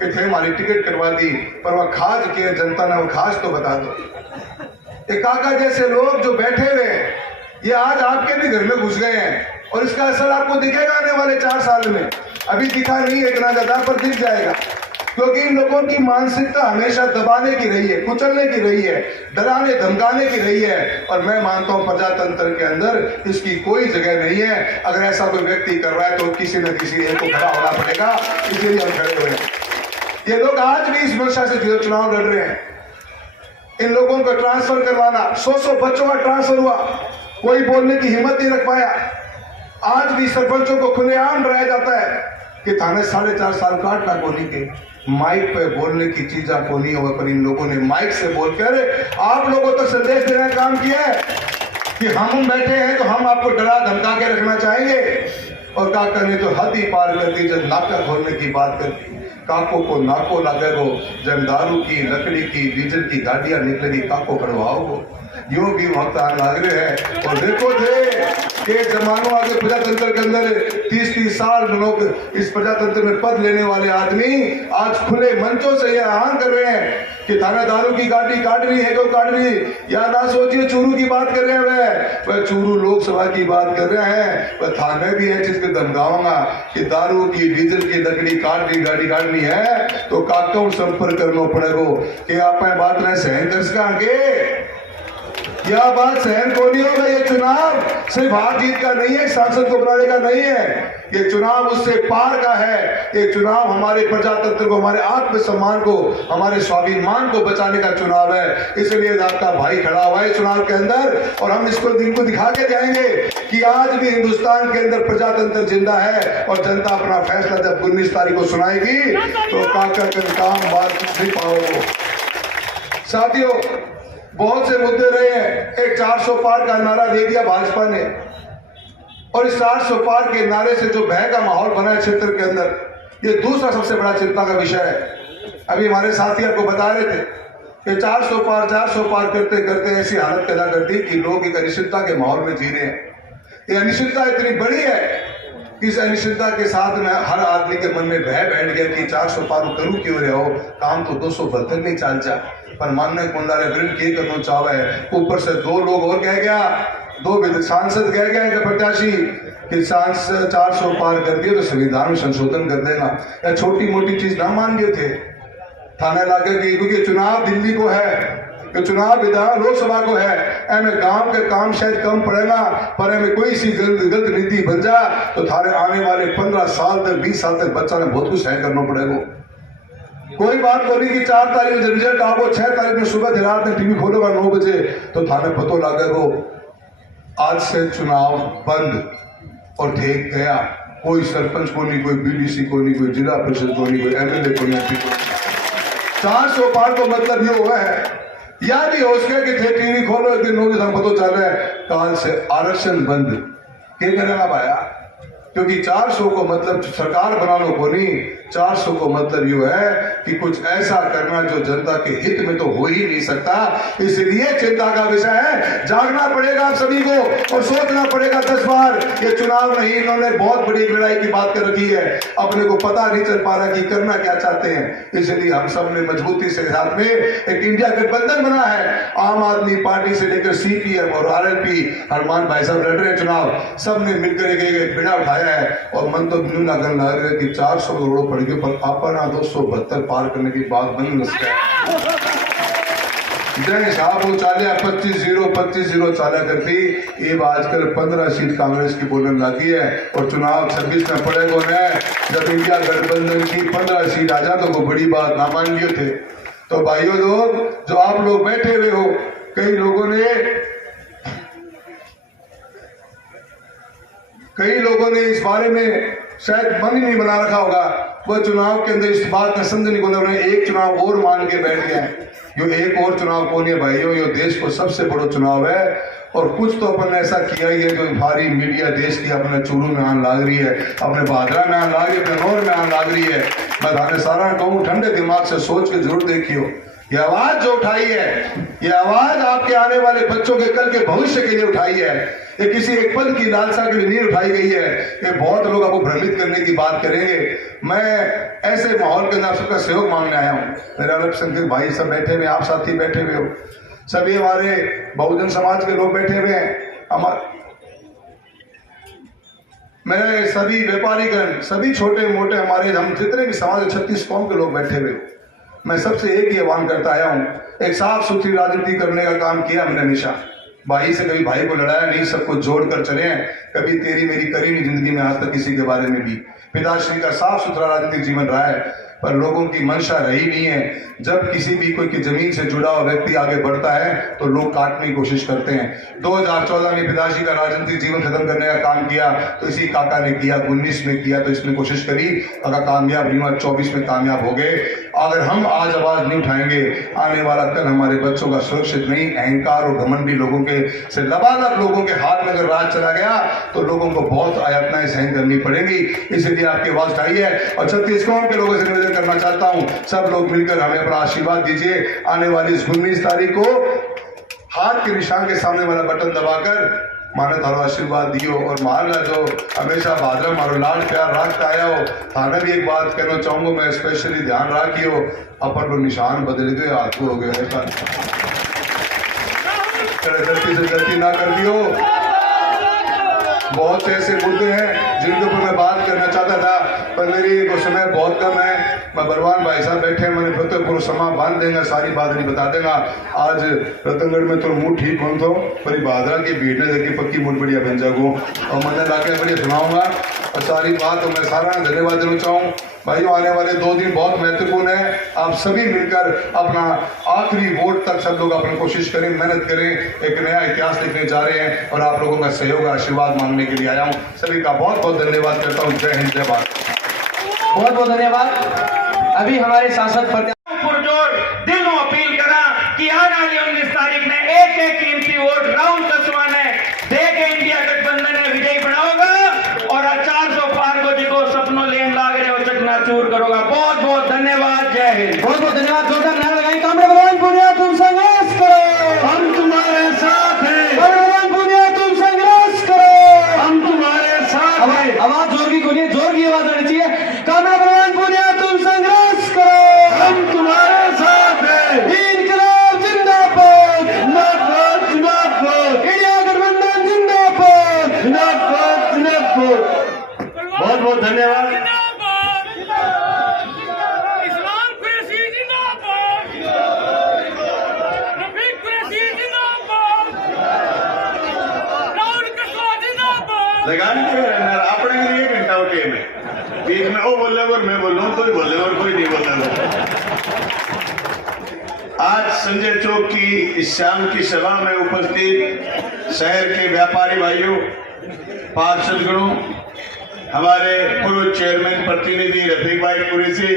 कि थे हमारी टिकट कटवा दी, पर वह खास के जनता ने वो खास तो बता दो। ये काका जैसे लोग जो बैठे हुए हैं, ये आज आपके भी घर में घुस गए हैं और इसका असर आपको दिखेगा आने वाले 4 साल में। अभी दिखा नहीं है इतना ज्यादा, पर दिख जाएगा, क्योंकि इन लोगों की मानसिकता हमेशा दबाने की रही है, कुचलने की रही है, डराने धमकाने की रही है। और मैं मानता हूं प्रजातंत्र के अंदर इसकी कोई जगह नहीं है। अगर ऐसा कोई व्यक्ति कर रहा है तो किसी न किसी एक को खड़ा होना पड़ेगा, इसलिए हम खड़े हुए हैं। ये लोग आज भी इस मंशा से चुनाव लड़ रहे हैं। इन लोगों को ट्रांसफर करवाना, 100 बच्चों का ट्रांसफर हुआ, कोई बोलने की हिम्मत नहीं रख पाया। आज भी सरपंचों को खुलेआम डराया जाता है कि थाने 4.5 साल काटना कोनी के, माइक पे बोलने की चीज आपको नहीं होगा, पर इन लोगों ने माइक से बोलकर आप लोगों तक संदेश देने का काम किया है कि हम बैठे हैं तो हम आपको डरा धमका के रखना चाहेंगे। और काका ने तो हद ही पार कर दी जब नाका खोलने की बात कर दी। काको को नाको लगेगो, जब दारू की लकड़ी की डीजल की गाड़ियां निकलेगी काको बनवाओ, यो भी वक्त लग रहे हैं। और देखो थे कि जमानों आगे प्रजातंत्र के अंदर 30-30 साल लोग इस प्रजातंत्र में पद लेने वाले आदमी आज खुले मंचों से यह आह्वान कर रहे हैं कि थाना दारू की गाड़ी काटनी है, क्यों काटनी, या ना सोचिए चूरू की बात कर रहे हैं, वह चूरू लोकसभा की बात कर रहे हैं, वह थाने भी है जिसके धमकाऊंगा कि दारू की डीजल की लकड़ी काटनी गाड़ी काटनी है तो काका संपर्क करना पड़ेगा कि आप बात रहे सहन कर सकेंगे। यह बात सहन को नहीं होगा। ये चुनाव सिर्फ हार जीत का नहीं है, सांसद को बनाने का नहीं है, ये चुनाव उससे पार का है। ये चुनाव हमारे प्रजातंत्र को, हमारे आत्मसम्मान को, हमारे स्वाभिमान को बचाने का चुनाव है। इसलिए आपका भाई खड़ा हुआ है चुनाव के अंदर और हम इसको दिन को दिखा के जाएंगे कि आज भी हिंदुस्तान के अंदर प्रजातंत्र जिंदा है और जनता अपना फैसला जब 19 तारीख को सुनाएगी तो काका का काम बात नहीं पाओगे। साथियों, बहुत से मुद्दे रहे हैं। एक 400 पार का नारा दे दिया भाजपा ने और इस 400 पार के नारे से जो भय का माहौल बना है क्षेत्र के अंदर, ये दूसरा सबसे बड़ा चिंता का विषय है। अभी हमारे साथी आपको बता रहे थे कि 400 पार करते करते ऐसी हालत पैदा कर दी कि लोग एक अनिश्चितता के माहौल में जी रहे हैं। ये अनिश्चितता इतनी बड़ी है कि इस अनिश्चितता के साथ में हर आदमी के मन में भय बैठ गया कि 400 पार करूं क्यों रहे हो, काम तो 272 नहीं चाल जा, पर मानने कुंडारे विरुद्ध के करना चाहे। ऊपर से 2 लोग और कह गया, 2 सांसद कह गए कि प्रत्याशी कि सांसद 400 पार कर दिए तो संविधान में संशोधन कर देना। या छोटी मोटी चीज ना मान लिए थे थाना लाकर के, क्योंकि चुनाव दिल्ली को है, कि चुनाव विधान लोकसभा को है, एमे गांव के काम शायद कम पड़ेगा, पर एमे कोई सी गलत नीति बन जा तो थारे आने वाले 15 साल तक 20 साल तक बच्चा ने बहुत कुछ सहन करना पड़ेगा। कोई बात बोली कि 4 तारीख जब रिजल्ट आओ, 6 तारीख में सुबह से रात में टीवी खोलेगा 9 बजे तो थाने पता लगेगा आज से चुनाव बंद और ठीक गया। कोई सरपंच को नहीं, कोई बीडीसी को नहीं, कोई जिला परिषद को नहीं, कोई एमएलए को नहीं, 400 पार को मतलब ये हुआ है या भी हो सके कि थे टीवी खोलो एक दिन 9 बजे पता चल रहा है काल से आरक्षण बंद क्या करेगा भाया, क्योंकि 400 को मतलब सरकार बनाने को नहीं, 400 को मतलब ये है कि कुछ ऐसा करना जो जनता के हित में तो हो ही नहीं सकता। इसलिए चिंता का विषय है, जागना पड़ेगा आप सभी को और सोचना पड़ेगा 10 बार। ये चुनाव नहीं, इन्होंने बहुत बड़ी लड़ाई की बात कर रखी है, अपने को पता नहीं चल पा रहा कि करना क्या चाहते हैं। इसलिए हम सब ने मजबूती से साथ में एक इंडिया गठबंधन बना है, आम आदमी पार्टी से लेकर सीपीएम और आरएलपी, हनुमान भाई साहब लड़ रहे चुनाव, सबने मिलकर एक बिना उठाया है और मन तो न्यू लगन लग रहा है कि 400 करोड़ पड़ गए, पर अपना 272 पार करने की बात बन जय साहब वो चाले 25-0 चाला करती, ये आजकल 15 सीट कांग्रेस की बोलने लगी है और चुनाव 26 में पड़ेगा न, जब इंडिया गठबंधन की 15 सीट आ जाए तो वो बड़ी बात ना मान लिए थे। तो भाइयों लोग जो आप लोग बैठे हुए हो, कई लोगों ने इस बारे में शायद मन ही नहीं बना रखा होगा, वह चुनाव के अंदर इस बात में समझने को नहीं, एक चुनाव और मान के बैठ गए हैं। यो एक और चुनाव कौन है भाइयों, यो देश को सबसे बड़ा चुनाव है और कुछ तो अपन ने ऐसा किया ही है जो भारी मीडिया देश की अपने चूरू में आन लाग रही है, अपने भादरा में आन लाग रही है, अपने नौर में आन लाग रही है। मैं थाने सारा कहूँ ठंडे दिमाग से सोच के जरूर देखियो, ये आवाज जो उठाई है, ये आवाज आपके आने वाले बच्चों के कल के भविष्य के लिए उठाई है, ये किसी एक पद की लालसा के लिए नहीं उठाई गई है। ये बहुत लोग आपको भ्रमित करने की बात करेंगे। मैं ऐसे माहौल के अंदर सबका सहयोग मांगने आया हूँ। मेरे अल्पसंख्यक भाई सब बैठे हुए, आप साथी बैठे हुए हो, सभी हमारे बहुजन समाज के लोग बैठे हुए हैं, मेरे सभी व्यापारीगण, सभी छोटे मोटे हमारे हम जितने भी समाज 36 कौम के लोग बैठे हुए, मैं सबसे एक ही आह्वान करता आया हूँ, एक साफ सुथरी राजनीति करने का काम किया हमने हमेशा। भाई से कभी भाई को लड़ाया नहीं, सबको जोड़कर चले हैं, कभी तेरी मेरी करी नहीं जिंदगी में आज तक किसी के बारे में भी। पिताश्री का साफ सुथरा राजनीतिक जीवन रहा है, पर लोगों की मंशा रही नहीं है। जब किसी भी कोई की जमीन से जुड़ा हुआ व्यक्ति आगे बढ़ता है तो लोग काटने की कोशिश करते हैं। 2014 में पिताजी का राजनीतिक जीवन खत्म करने का काम किया तो इसी काका ने किया, 19 में किया तो इसने कोशिश करी, काका कामयाब नहीं हुआ, 24 में कामयाब हो गए। अगर हम आज आवाज नहीं उठाएंगे, आने वाला कल हमारे बच्चों का सुरक्षित नहीं। अहंकार और घमंडी लोगों के से लबालब लोगों के हाथ में अगर राज चला गया तो लोगों को बहुत यातनाएं सहन करनी पड़ेगी। इसलिए आपकी आवाज उठाई है और 36 कौम के लोगों से निवेदन करना चाहता हूं, सब लोग मिलकर हमें अपना आशीर्वाद दीजिए। आने वाली इस 19 तारीख को हाथ के निशान के सामने वाला बटन दबाकर माने थारो आशीर्वाद दियो और मान ला जो हमेशा भादरा मारो लाड प्यार राखता आया हो। थाने भी एक बात कहना चाहूंगा, मैं स्पेशली ध्यान राखियो, अपन को निशान बदल गए, हाथ हो गए, गलती से गलती ना कर दियो। बहुत से ऐसे मुद्दे हैं जिनके ऊपर मैं बात करना चाहता था, पर मेरी को समय बहुत कम है। मैं बलवान भाई साहब बैठे हैं, मैंने फिर पूरा समा बांध देगा, सारी बात नहीं बता देगा। आज रतनगढ़ में तो मुंह ठीक बन तो पर भादरा की भीड़ ने देखी पक्की मुंह बढ़िया बन जागो और मैंने लाके बढ़िया सुनाऊंगा और सारी बात। तो मैं सारा धन्यवाद देना चाहूँ भाइयों। आने वाले 2 दिन बहुत महत्वपूर्ण है, आप सभी मिलकर अपना आखिरी वोट तक सब लोग अपनी कोशिश करें, मेहनत करें, एक नया इतिहास लिखने जा रहे हैं और आप लोगों का सहयोग आशीर्वाद मांगने के लिए आया हूँ। सभी का बहुत बहुत धन्यवाद करता हूँ। जय हिंद, जय भारत। बहुत बहुत धन्यवाद। अभी हमारे सांसद पुरजोर दिलों अपील करा कि आने वाली 19 तारीख ने एक एक कीमती वोट राहुल कस्वा ने देके इंडिया गठबंधन ने विजयी बनाओगा और 400 पार को जिको सपनों लेन लाग रहे हो चकनाचूर करोगा। बहुत बहुत धन्यवाद। जय हिंद। बहुत बहुत धन्यवाद। जोरदार नारा लगाएं। कामरान पुनिया तुम संघर्ष करो, हम तुम्हारे साथ हैं। कामरान पुनिया तुम संघर्ष करो, हम तुम्हारे साथ हैं। आवाज जोर की खोलिए, जोर की आवाज आनी चाहिए। कामरान पुनिया तुम संघर्ष करो, हम तुम्हारे साथ बीच में वो बोल रहे और मैं बोल रहा हूँ, कोई बोल रहे और कोई नहीं बोल रहा। आज संजय चौक की इस शाम की सभा में उपस्थित शहर के व्यापारी भाइयों, पार्षदगणों, हमारे पूर्व चेयरमैन प्रतिनिधि रफीक भाई कुरैशी,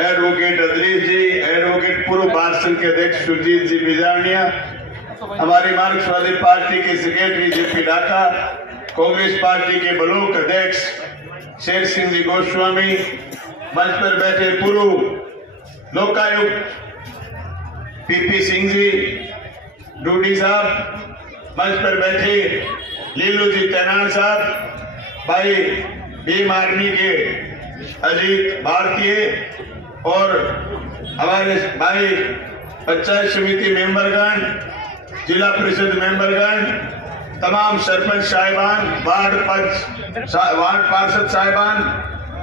एडवोकेट अदरीज जी, एडवोकेट पूर्व बार संघ के अध्यक्ष सुरजीत जी बिजारनिया, हमारी मार्क्सवादी पार्टी के secretary JP Dhaka, Congress party के ब्लॉक अध्यक्ष शेर सिंह जी गोस्वामी, मंच पर बैठे पूर्व लोकायुक्त पीपी सिंह जी, डूडी साहब, मंच पर बैठे लीलू जी तैनान साहब, भाई भीम आर्मी के अजीत भारतीय और हमारे भाई पंचायत समिति मेंबरगण, जिला परिषद मेंबरगण, तमाम सरपंच साहिबान, वार्ड पार्षद साहिबान,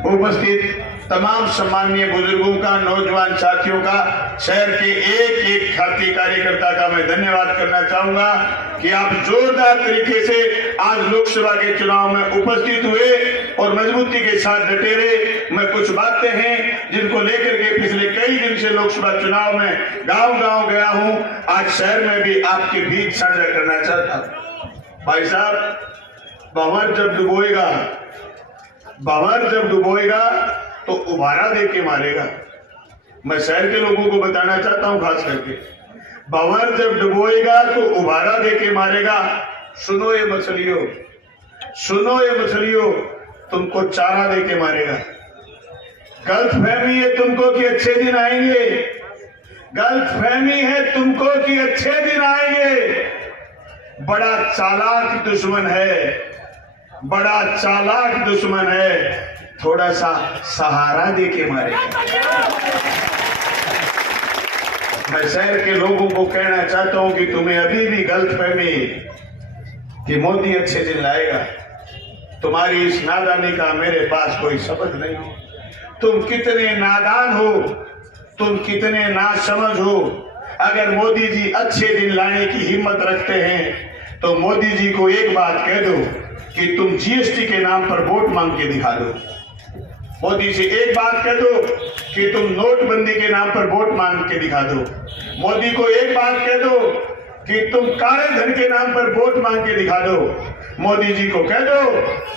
उपस्थित तमाम सम्माननीय बुजुर्गों का, नौजवान साथियों का, शहर के एक एक खाती कार्यकर्ता का मैं धन्यवाद करना चाहूंगा कि आप जोरदार तरीके से आज लोकसभा के चुनाव में उपस्थित हुए और मजबूती के साथ डटे रहे। मैं कुछ बातें हैं जिनको लेकर के पिछले कई दिन से लोकसभा चुनाव में गांव-गांव गया हूं, आज शहर में भी आपके बीच साझा करना चाहता हूं। भाई साहब, भंवर जब डुबोएगा तो उबारा दे के मारेगा। मैं शहर के लोगों को बताना चाहता हूं, खास करके भंवर जब डुबोएगा तो उबारा दे के मारेगा। सुनो ये मछलियों, सुनो ये मछलियों, तुमको चारा दे के मारेगा। गलत फहमी है तुमको कि अच्छे दिन आएंगे, गलत फहमी है तुमको कि अच्छे दिन आएंगे। बड़ा चालाक दुश्मन है, बड़ा चालाक दुश्मन है, थोड़ा सा सहारा दे के मारेगा। मैं शहर के लोगों को कहना चाहता हूं कि तुम्हें अभी भी गलतफहमी कि मोदी अच्छे दिन लाएगा, तुम्हारी इस नादानी का मेरे पास कोई सबक नहीं। तुम कितने नादान हो, तुम कितने नासमझ हो। अगर मोदी जी अच्छे दिन लाने की हिम्मत रखते हैं तो मोदी जी को एक बात कह दो कि तुम जीएसटी के नाम पर वोट मांग के दिखा दो। मोदी से एक बात कह दो कि तुम नोटबंदी के नाम पर वोट मांग के दिखा दो। मोदी को एक बात कह दो कि तुम काले धन के नाम पर वोट मांग के दिखा दो। मोदी जी को कह दो,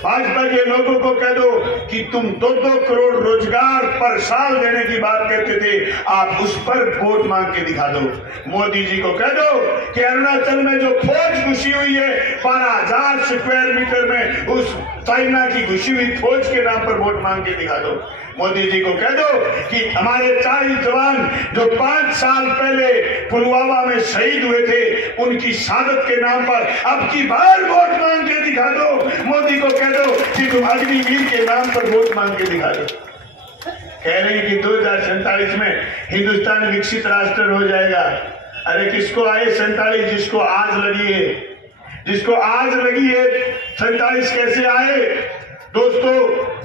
भाजपा के लोगों को कह दो कि तुम 2-2 करोड़ रोजगार पर साल देने की बात कहते थे, आप उस पर वोट मांग के दिखा दो। मोदी जी को कह दो कि अरुणाचल में जो फौज घुसी हुई है 12,000 स्क्वायर मीटर में, उस चाइना की घुसी हुई फौज के नाम पर वोट मांग के दिखा दो। मोदी जी को कह दो कि हमारे 40 जवान जो 5 साल पहले पुलवामा में शहीद हुए थे, उनकी शहादत के नाम पर अब की बार वोट मांग के दिखा दो। मोदी को कह दो कि तुम अग्निवीर के नाम पर वोट मांग के दिखा दो। कह रहे हैं कि 2047 में हिंदुस्तान विकसित राष्ट्र हो जाएगा। अरे किसको आए 47, जिसको आज लगी है, जिसको आज लगी है 47 कैसे आए? दोस्तों,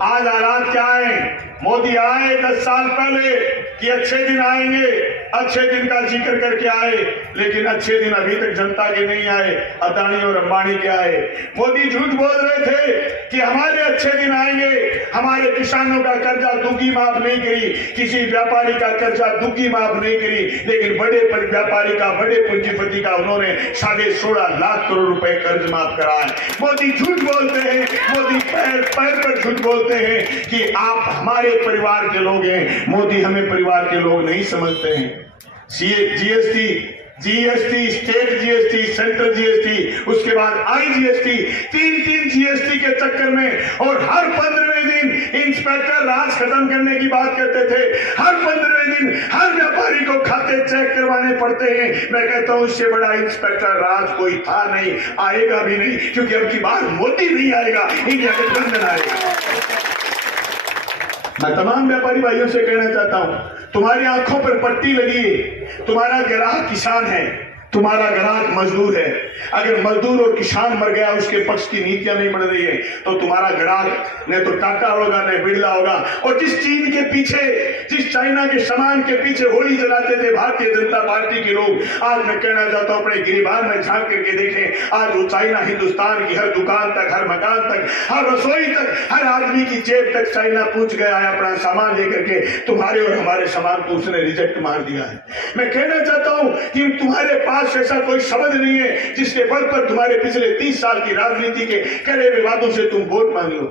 आज हालात क्या है? मोदी आए 10 साल पहले कि अच्छे दिन आएंगे, अच्छे दिन का जिक्र करके आए, लेकिन अच्छे दिन अभी तक जनता के नहीं आए, अदानी और अंबानी के आए। मोदी झूठ बोल रहे थे कि हमारे अच्छे दिन आएंगे, हमारे किसानों का कर्जा दुगी माफ नहीं करी, किसी व्यापारी का कर्जा दुगी माफ नहीं करी, लेकिन बड़े व्यापारी का, बड़े पूंजीपति का उन्होंने 16.5 लाख करोड़ रुपए कर्ज माफ कराए। मोदी झूठ बोलते हैं, मोदी पैर पर झूठ बोलते हैं कि आप हमारे परिवार के लोग हैं। मोदी हमें परिवार के लोग नहीं समझते हैं। GST, state GST, central GST, उसके बाद आईजीएसटी, 3 जीएसटी के चक्कर में, और हर 15वें दिन इंस्पेक्टर राज खत्म करने की बात करते थे। हर 15वें दिन हर व्यापारी को खाते चेक करवाने पड़ते हैं। मैं कहता हूं इससे बड़ा इंस्पेक्टर राज कोई था नहीं, आएगा भी नहीं, क्योंकि अब की बार मोदी नहीं आएगा, इंडिया गठबंधन आएगा। मैं तमाम व्यापारी भाइयों से कहना चाहता हूं, तुम्हारी आंखों पर पट्टी लगी है, तुम्हारा ग्राहक किसान है, तुम्हारा ग्राहक मजदूर है। अगर मजदूर और किसान मर गया, उसके पक्ष की नीतियां नहीं बन रही है, तो तुम्हारा ग्राहक न तो टाटा होगा न बिरला होगा। और जिस चीन के पीछे, जिस चाइना के सामान के पीछे होली जलाते थे भारतीय जनता पार्टी के लोग, आज मैं कहना चाहता हूं अपने गिरिबान में झांक करके देखें। आज वो चाइना हिंदुस्तान की हर दुकान तक, हर मकान तक, हर रसोई तक, हर आदमी की जेब तक चाइना पूछ गया है अपना सामान लेकर के। तुम्हारे और हमारे सामान को उसने रिजेक्ट मार दिया है। मैं कहना चाहता हूं कि तुम्हारे पास ऐसा कोई शब्द नहीं है जिसके बल पर तुम्हारे पिछले 30 साल की राजनीति के करे हुए वादों से तुम वोट मांग लो।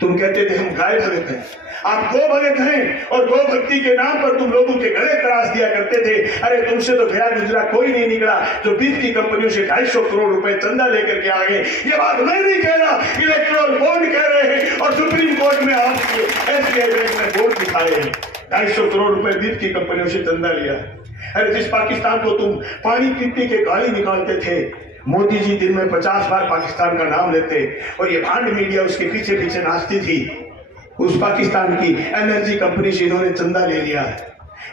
तुम कहते थे हम गाय भगत हैं, आप गो भगत हैं, और गो भक्ति के नाम पर तुम लोगों के गले त्रास दिया करते थे। अरे तुमसे तो गया गुजरा कोई नहीं निकला जो बीच की कंपनियों से 250 करोड़ रुपए चंदा लेकर के आ गए। ये बात मैं नहीं कह रहा, इलेक्ट्रल बॉन्ड कह रहे हैं, और सुप्रीम कोर्ट में आपके एसबीआई बैंक में बोर्ड दिखाए हैं। 250 करोड़ रुपए बीच की कंपनियों से चंदा लिया। अरे जिस पाकिस्तान को तुम पानी पीते के गाली निकालते थे, मोदी जी दिन में 50 बार पाकिस्तान का नाम लेते, और ये भांड मीडिया उसके पीछे पीछे नाचती थी। उस पाकिस्तान की एनर्जी कंपनी से इन्होंने चंदा ले लिया।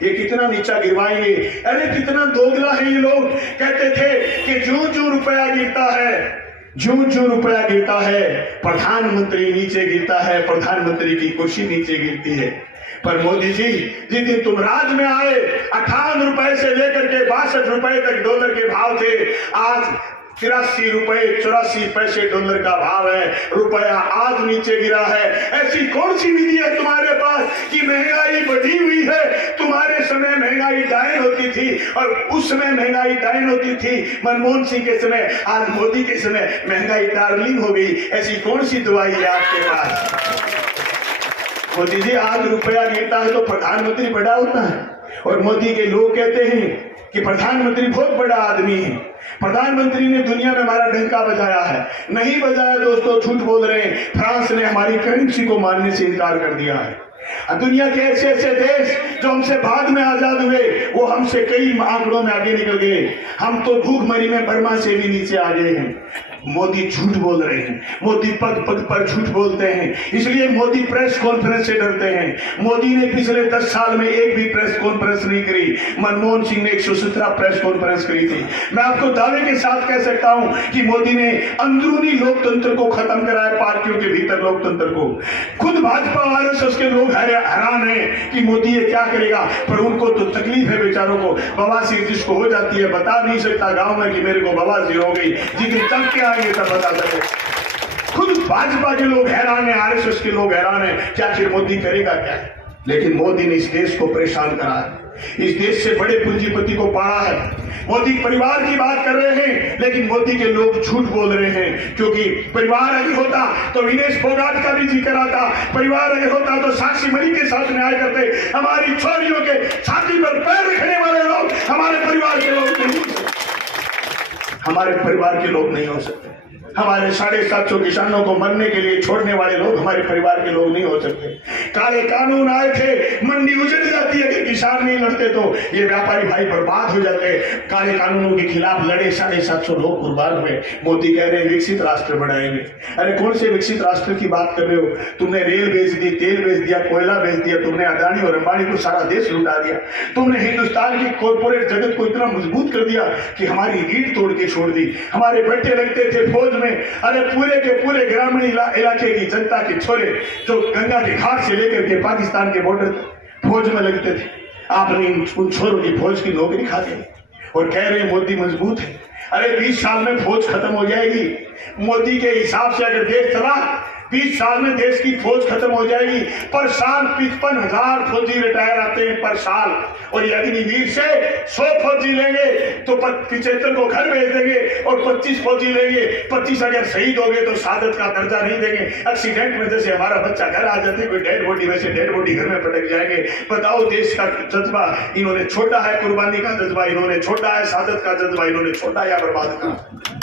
ये कितना नीचा गिरवाएंगे। अरे कितना दोगला है ये लोग। कहते थे कि जूं जूं रुपया गिरता है, जूं जूं रुपया गिरता है, प्रधानमंत्री नीचे गिरता है, प्रधानमंत्री की कुर्सी नीचे गिरती है। पर मोदी जी, जिस दिन तुम राज में आए, 58 रुपए से लेकर के 62 रुपए तक डॉलर के भाव थे। आज 83 रुपए 84 पैसे डॉलर का भाव है। रुपया आज नीचे गिरा है। ऐसी कौन सी विधि है तुम्हारे पास कि महंगाई बढ़ी हुई है? तुम्हारे समय महंगाई डायन होती थी, और उस समय महंगाई डायन होती थी मनमोहन सिंह के समय। आज मोदी के समय महंगाई डार्लिंग हो गई। ऐसी कौन सी दवाई है आपके पास? मोदी जी, आज रुपया गिरता है तो प्रधानमंत्री बड़ा होता है, और मोदी के लोग कहते हैं कि प्रधानमंत्री बहुत बड़ा आदमी है। प्रधानमंत्री ने दुनिया में हमारा डंका बजाया है। नहीं बजाया दोस्तों, झूठ बोल रहे हैं। फ्रांस ने हमारी करेंसी को मानने से इनकार कर दिया है। दुनिया के ऐसे ऐसे देश जो हमसे बाद में आजाद हुए, वो हमसे कई आंकड़ों में आगे निकल गए। हम तो भूखमरी में बर्मा से भी नीचे आ गए हैं। मोदी झूठ बोल रहे हैं। मोदी पग पग पर झूठ बोलते हैं, इसलिए मोदी प्रेस कॉन्फ्रेंस से डरते हैं। मोदी ने पिछले 10 साल में एक भी प्रेस कॉन्फ्रेंस नहीं करी। मनमोहन सिंह ने 117 प्रेस कॉन्फ्रेंस करी थी। मैं आपको दावे के साथ कह सकता हूं कि मोदी ने अंदरूनी लोकतंत्र को खत्म करा है, पार्टियों के भीतर लोकतंत्र को। खुद भाजपा आरएसएस के लोग हैरान हैं कि मोदी ये क्या करेगा, पर उनको तो तकलीफ है बेचारों को। बवासीर जिसको हो जाती है, बता नहीं सकता गांव में कि मेरे को बवासीर हो गई, जितनी चल के आगे तब बता सके। खुद भाजपा के लोग हैरान है, आरएसएस के लोग हैरान है, क्या आखिर मोदी करेगा क्या? लेकिन मोदी ने इस देश को परेशान करा है, इस देश से बड़े पूंजीपति को पाड़ा है। मोदी परिवार की बात कर रहे हैं, लेकिन मोदी के लोग झूठ बोल रहे हैं, क्योंकि परिवार अगर होता तो विनेश फोगाट का भी जिक्र आता। परिवार अगर होता तो साक्षी मलिक के साथ न्याय करते। हमारी छोरियों के छाती पर पैर रखने वाले लोग हमारे परिवार के लोग नहीं हो सकते। हमारे परिवार के लोग नहीं हो सकते। हमारे 750 किसानों को मरने के लिए छोड़ने वाले लोग हमारे परिवार के लोग नहीं हो सकते। काले कानून आए थे, मंडी उजड़ जाती है, अगर किसान नहीं लड़ते तो ये व्यापारी भाई बर्बाद हो जाते। काले कानूनों के खिलाफ लड़े, 750 लोग कुर्बान हुए। मोदी कह रहे हैं विकसित राष्ट्र बनाएंगे। अरे कौन से विकसित राष्ट्र की बात कर रहे हो? तुमने रेल बेच दी, तेल बेच दिया, कोयला बेच दिया, तुमने अदानी और अंबानी को सारा देश लुटा दिया। तुमने हिंदुस्तान की कॉर्पोरेट जगत को इतना मजबूत कर दिया कि हमारी रीढ़ तोड़ के छोड़ दी। हमारे बेटे लगते थे फौज में। अरे पूरे के पूरे ग्रामीण इलाके की जनता के छोरे जो गंगा के घाट से लेकर के पाकिस्तान के बॉर्डर फौज में लगते थे, आपने उन छोरों की फौज की नौकरी खा दी और कह रहे हैं मोदी मजबूत है। अरे 20 साल में फौज खत्म हो जाएगी। मोदी के हिसाब से अगर देश चला 20 साल में देश की फौज खत्म हो जाएगी। पर साल 55,000 फौजी रिटायर आते हैं पर साल, और ये अग्निवीर से 100 फौजी लेंगे तो 75 को घर भेज देंगे, और 25 फौजी लेंगे। 25 अगर शहीद हो गए तो शहादत का दर्जा नहीं देंगे। एक्सीडेंट में जैसे हमारा बच्चा घर आ जाते, कोई डेड बॉडी, वैसे डेड बॉडी घर में पटक जाएंगे। बताओ, देश का जज्बा इन्होंने छोटा है, कुर्बानी का जज्बा इन्होंने छोटा है, शहादत का जज्बा इन्होंने छोटा या बर्बाद का।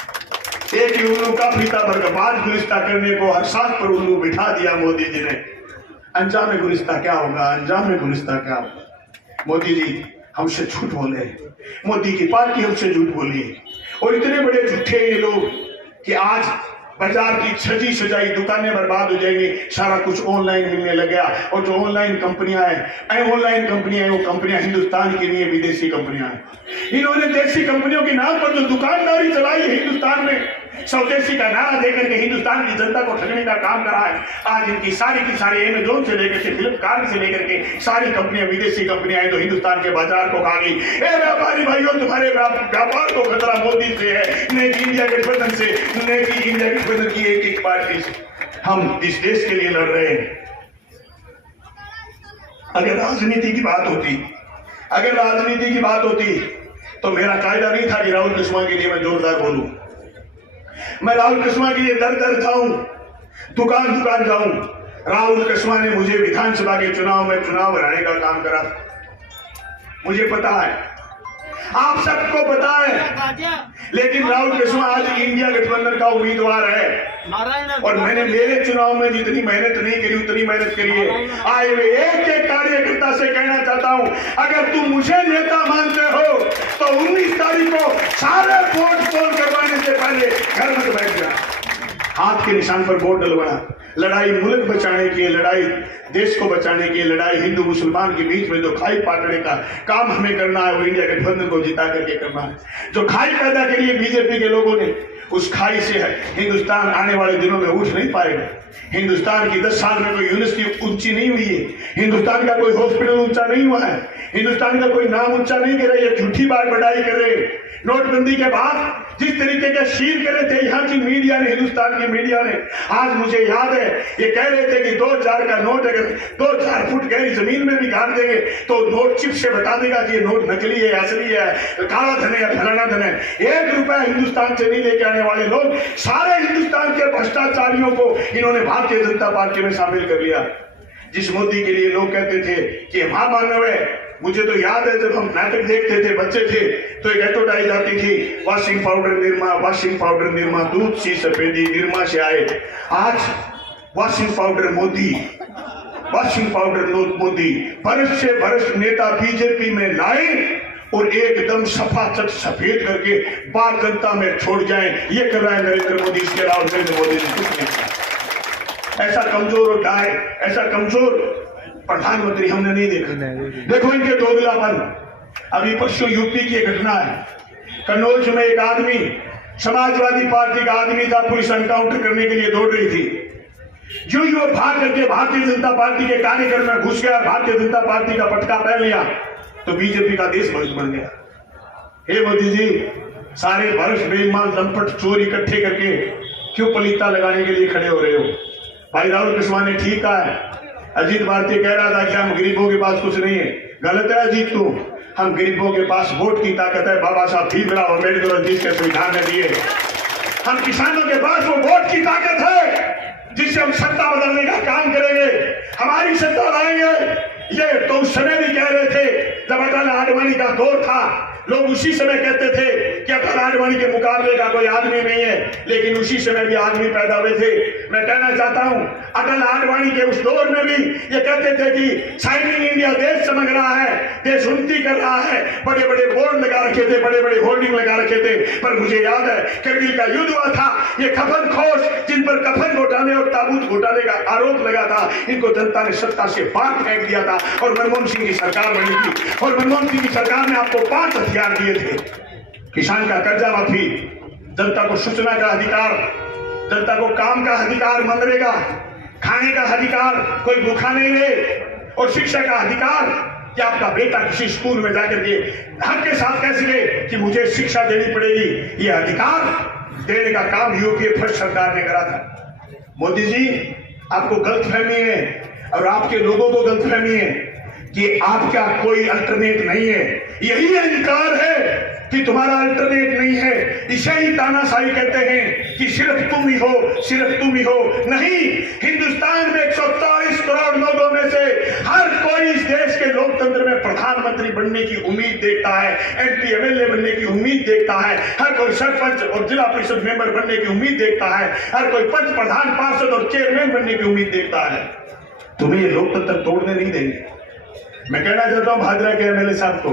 एक ही उल्लू का फीता बर्बाद गुलिस्ता करने को हर साथ पर उल्लू बिठा दिया मोदी जी ने। अंजाम गुलिस्ता क्या होगा? अंजाम गुलिस्ता क्या होगा? मोदी जी हमसे झूठ बोले, मोदी की पार्टी हमसे झूठ बोली, और इतने बड़े झूठे ये लोग कि आज बाजार की सजी सजाई दुकानें बर्बाद हो जाएंगी, सारा कुछ ऑनलाइन मिलने लग गया। और जो ऑनलाइन कंपनियां हैं वो कंपनियां हिंदुस्तान की नहीं है, विदेशी कंपनियां हैं। इन्होंने देशी कंपनियों के नाम पर जो दुकानदारी चलाई है हिंदुस्तान में, स्वदेशी का नारा देकर के हिंदुस्तान की जनता को ठगने का काम करा है। आज इनकी सारी की सारी अमेजोन से लेकर के फ्लिपकार्ट से लेकर के सारी कंपनियां विदेशी कंपनियां हैं जो हिंदुस्तान के बाजार को खा गई। ए व्यापारी भाइयों, तुम्हारे व्यापार को खतरा मोदी से है, नेक इंडिया गठबंधन से, नेक इंडिया गठबंधन की एक पार्टी से। हम इस देश के लिए लड़ रहे हैं। अगर राजनीति की बात होती तो मेरा कायदा नहीं था कि राहुल कुशवाहा के लिए मैं जोरदार बोलूं। मैं राहुल कुशवाहा के लिए दर दर जाऊं, दुकान जाऊं। राहुल कुशवाहा ने मुझे विधानसभा के चुनाव हराने का काम करा। मुझे पता है, आप सबको पता है, लेकिन राहुल कुशवाहा आज इंडिया गठबंधन का उम्मीदवार है। और मैंने मेरे चुनाव में जितनी मेहनत नहीं करी उतनी मेहनत करी है। आए हुए एक एक कार्यकर्ता से कहना चाहता हूं, अगर तुम मुझे नेता मानते हो तो 19 तारीख को सारे वोट पोल करवाने से पहले घर में बैठ जा, हाथ के निशान पर वोट डलवाना। लड़ाई मुल्क बचाने की, लड़ाई देश को बचाने की, लड़ाई हिंदू मुसलमान के बीच में जो खाई पाटने का काम हमें करना है वो इंडिया गठबंधन को जिता करके करना है। जो खाई पैदा करी है बीजेपी के लोगों ने, उस खाई से हिंदुस्तान आने वाले दिनों में उठ नहीं पाएगा। हिंदुस्तान की 10 साल में कोई यूनिवर्सिटी ऊंची नहीं हुई है, हिंदुस्तान का कोई हॉस्पिटल ऊंचा नहीं हुआ है, हिंदुस्तान का कोई नाम ऊंचा नहीं कर रहे, ये झूठी बात बढ़ाई कर रहे। नोटबंदी के बाद जिस तरीके के शीर करे थे यहाँ की मीडिया ने, हिंदुस्तान की मीडिया ने, आज मुझे याद है ये कह रहे थे कि 2000 का नोट अगर 2000 फुट गहरी जमीन में भी गाड़ देंगे तो नोट चिप से बता देगा कि ये नोट नकली है, असली है, काला धन है या फलाना धन है। 1 रुपया हिंदुस्तान से नहीं लेके आने वाले लोग, सारे हिंदुस्तान के भ्रष्टाचारियों को इन्होंने भारतीय जनता पार्टी में शामिल कर लिया। जिस मोदी के लिए लोग कहते थे कि महामानव है, मुझे तो याद है जब हम नाटक देखते थे, बच्चे थे, तो एक एडवर्टाइज आती थी, वॉशिंग पाउडर निरमा, दूध सी सफेदी निरमा से आए। आज वॉशिंग पाउडर मोदी, बरस से बरस नेता बीजेपी में लाए और एकदम सफाचट सफेद करके बात जनता में छोड़ जाए, ये कर रहा है नरेंद्र मोदी। इसके अलावा नरेंद्र मोदी ने कुछ नहीं किया। ऐसा कमजोर और डाय, ऐसा कमजोर प्रधानमंत्री हमने नहीं देखा। देखो इनके दोगलापन। अभी परसों यूपी की घटना है, कन्नौज में एक आदमी, समाजवादी पार्टी का आदमी था, पुलिस एनकाउंटर करने के लिए दौड़ रही थी। जो ही वो भाग करके भारतीय जनता पार्टी के कार्यक्रम में घुस गया, भारतीय जनता पार्टी का पटका पहन लिया, तो बीजेपी का देशभक्त बन गया। हे मोदी जी, सारे भ्रष्ट बेईमान लंपट चोर इकट्ठे करके क्यों पलीता लगाने के लिए खड़े हो रहे हो? भाई राहुल कुशवाहा ने ठीक कहा है। अजीत भारती कह रहा था कि हम गरीबों के पास कुछ नहीं है। गलत है अजीत, तू। हम गरीबों के पास वोट की ताकत है, बाबा साहब भीमराव अम्बेडकर और जिसके संविधान ने दिए। हम किसानों के पास वो वोट की ताकत है जिससे हम सत्ता बदलने का काम करेंगे, हमारी सत्ता लाएंगे। ये तो उस समय भी कह रहे थे जब अटल आडवाणी का दौर था, लोग उसी समय कहते थे कि अटल आडवाणी के मुकाबले का कोई आदमी नहीं है, लेकिन उसी समय भी आदमी पैदा हुए थे। मैं कहना चाहता हूं, अटल आडवाणी के उस दौर में भी ये कहते थे कि शाइनिंग इंडिया देश चमक रहा है, देश उन्नति कर रहा है, बड़े बड़े बोर्ड लगा रखे थे, बड़े बड़े होर्डिंग लगा रखे थे। पर मुझे याद है करगिल का युद्ध हुआ था, ये कफन खोज जिन पर कफन घोटाले और ताबूत घोटाले का आरोप लगा था, इनको जनता ने सत्ता से बाहर फेंक दिया था और मनमोहन सिंह की सरकार बनी थी। और मनमोहन सिंह की सरकार ने आपको 5 हथियार दिए थे। किसान का कर्जा माफी, जनता को सूचना का अधिकार, जनता को काम का अधिकार, मनरेगा, खाने का अधिकार, कोई भूखा नहीं रहे, और शिक्षा का अधिकार कि आपका बेटा किसी स्कूल में जाकर के हक के साथ कह सके कि मुझे शिक्षा देनी पड़ेगी। यह अधिकार देने का काम यूपीए फर्स्ट सरकार ने करा था। मोदी जी, आपको गलतफहमी है और आपके लोगों को गलतफहमी है कि आपका कोई अल्टरनेट नहीं है। यही अहंकार है कि तुम्हारा अल्टरनेट नहीं है। इसे ही तानाशाही कहते हैं कि सिर्फ तुम ही हो, सिर्फ तुम ही हो। नहीं, हिंदुस्तान में 140 करोड़ लोगों में से हर कोई इस देश के लोकतंत्र में प्रधानमंत्री बनने की उम्मीद देखता है, एमपी एमएलए बनने की उम्मीद देखता है, हर कोई सरपंच और जिला परिषद मेंबर बनने की उम्मीद देखता है, हर कोई पंच प्रधान पार्षद और चेयरमैन बनने की उम्मीद देखता है। तुम्हें ये लोकतंत्र तोड़ने नहीं देंगे। मैं कहना चाहता हूं भादरा के एमएलए साहब को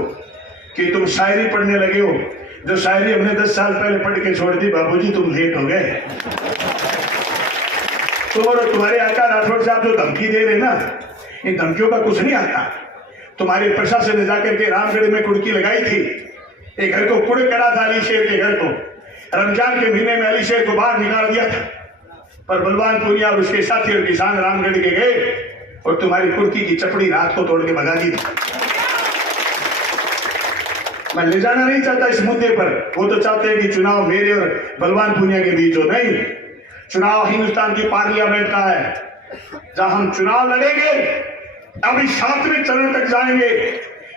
कि तुम शायरी पढ़ने लगे हो, जो शायरी हमने 10 साल पहले पढ़ के छोड़ दी। बाबूजी तुम लेट हो गए। तुम्हारे आका राठौड़ साहब जो धमकी दे रहे ना, इन धमकियों का कुछ नहीं आता। तुम्हारे प्रशासन ने जाकर के रामगढ़ में कुड़की लगाई थी, एक घर को कुड़ करा था, अली शेर के घर को। रमजान के महीने में अली शेर को बाहर निकाल दिया था, पर बलवान पूनिया और उसके साथी और किसान रामगढ़ के गए और तुम्हारी कुड़की की चपड़ी रात को तोड़ के भगा दी थी। मैं ले जाना नहीं चाहता इस मुद्दे पर, वो तो चाहते हैं कि चुनाव मेरे और बलवान पूनिया के बीच हो। नहीं, चुनाव हिंदुस्तान की पार्लियामेंट का है, जहां हम चुनाव लड़ेंगे, अभी 7वें चरण तक जाएंगे,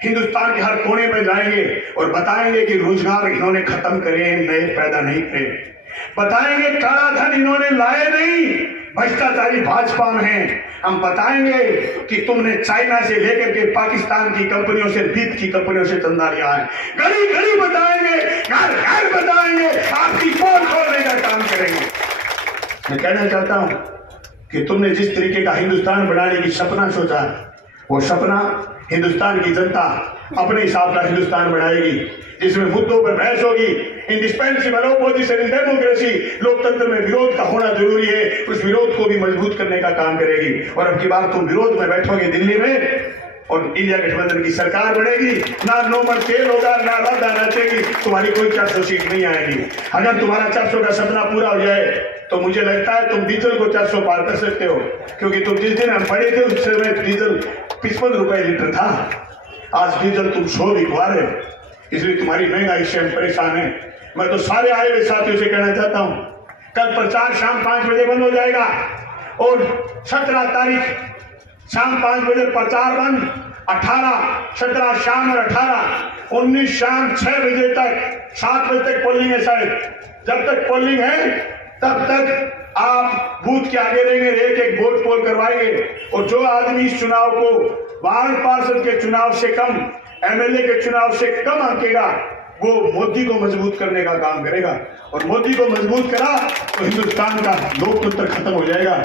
हिंदुस्तान के हर कोने में जाएंगे और बताएंगे कि रोजगार इन्होंने खत्म करे, नए पैदा नहीं करे। बताएंगे काला धन इन्होंने लाए नहीं, भ्रष्टाचारी भाजपा में हैं। हम बताएंगे कि तुमने चाइना से लेकर के पाकिस्तान की कंपनियों से, वित्त की कंपनियों से चंदा लिया है। गली गली बताएंगे, घर घर बताएंगे, आपकी पोल खोलने का काम करेंगे। मैं कहना चाहता हूं कि तुमने जिस तरीके का हिंदुस्तान बनाने की सपना सोचा, वो सपना हिंदुस्तान की जनता अपने हिसाब का हिंदुस्तान बनाएगी, जिसमें मुद्दों पर बहस होगी। इंडिस्पेंसिबल ऑपोजिशन इन डेमोक्रेसी, लोकतंत्र में विरोध का होना जरूरी है, उस विरोध को भी मजबूत करने का काम करेगी। और अब की बार तुम विरोध में बैठोगे दिल्ली में और इंडिया गठबंधन की सरकार बनेगी, ना नोमन तेल होगा, ना राधा नाचेगी, तुम्हारी कोई 400 सीट नहीं आएगी। अगर तुम्हारा 400 का सपना पूरा हो जाए तो मुझे लगता है तुम डीजल को 400 पार कर सकते हो, क्योंकि तुम जिस दिन हम पढ़े थे उस समय डीजल 55 रुपए लीटर था, आज डीजल तुम 100 बिकवा रहे हो, इसलिए तुम्हारी महंगाई से हम परेशान हैं। मैं तो सारे आए हुए साथियों से कहना चाहता हूं, कल प्रचार शाम 5 बजे बंद हो जाएगा और 17 तारीख शाम 5 बजे प्रचार बंद, 18, 17 शाम और 18, 19 शाम 6 बजे तक, 7 बजे तक पोलिंग है शायद। जब तक पोलिंग है तब तक आप बूथ के आगे रहेंगे, एक एक वोट पोल करवाएंगे और जो आदमी इस चुनाव को वार्ड पार्षद के चुनाव से कम, एमएलए के चुनाव से कम आंकेगा, वो मोदी को मजबूत करने का काम करेगा। और मोदी को मजबूत करा तो हिंदुस्तान का लोकतंत्र खत्म हो जाएगा।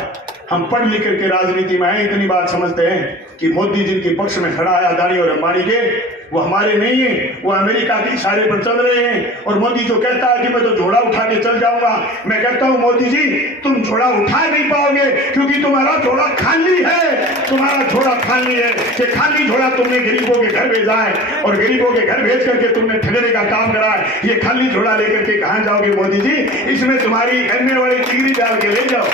हम पढ़ लिख करके राजनीति में आए, इतनी बात समझते हैं कि मोदी जिनके पक्ष में खड़ा है अदानी और अंबानी के, वो हमारे नहीं है, वो अमेरिका के इशारे पर चल रहे हैं। और मोदी जो कहता है कि मैं तो झोला उठा के चल जाऊंगा, मैं कहता हूं मोदी जी तुम झोला उठा नहीं पाओगे, क्योंकि तुम्हारा झोला खाली है, तुम्हारा झोला खाली है। कि खाली झोला तुमने गरीबों के घर भेजा है और गरीबों के घर भेज करके तुमने ठगने का काम करा है। ये खाली झोला लेकर के कहां जाओगे मोदी जी? इसमें तुम्हारी एमए वाली डिग्री डाल के ले जाओ।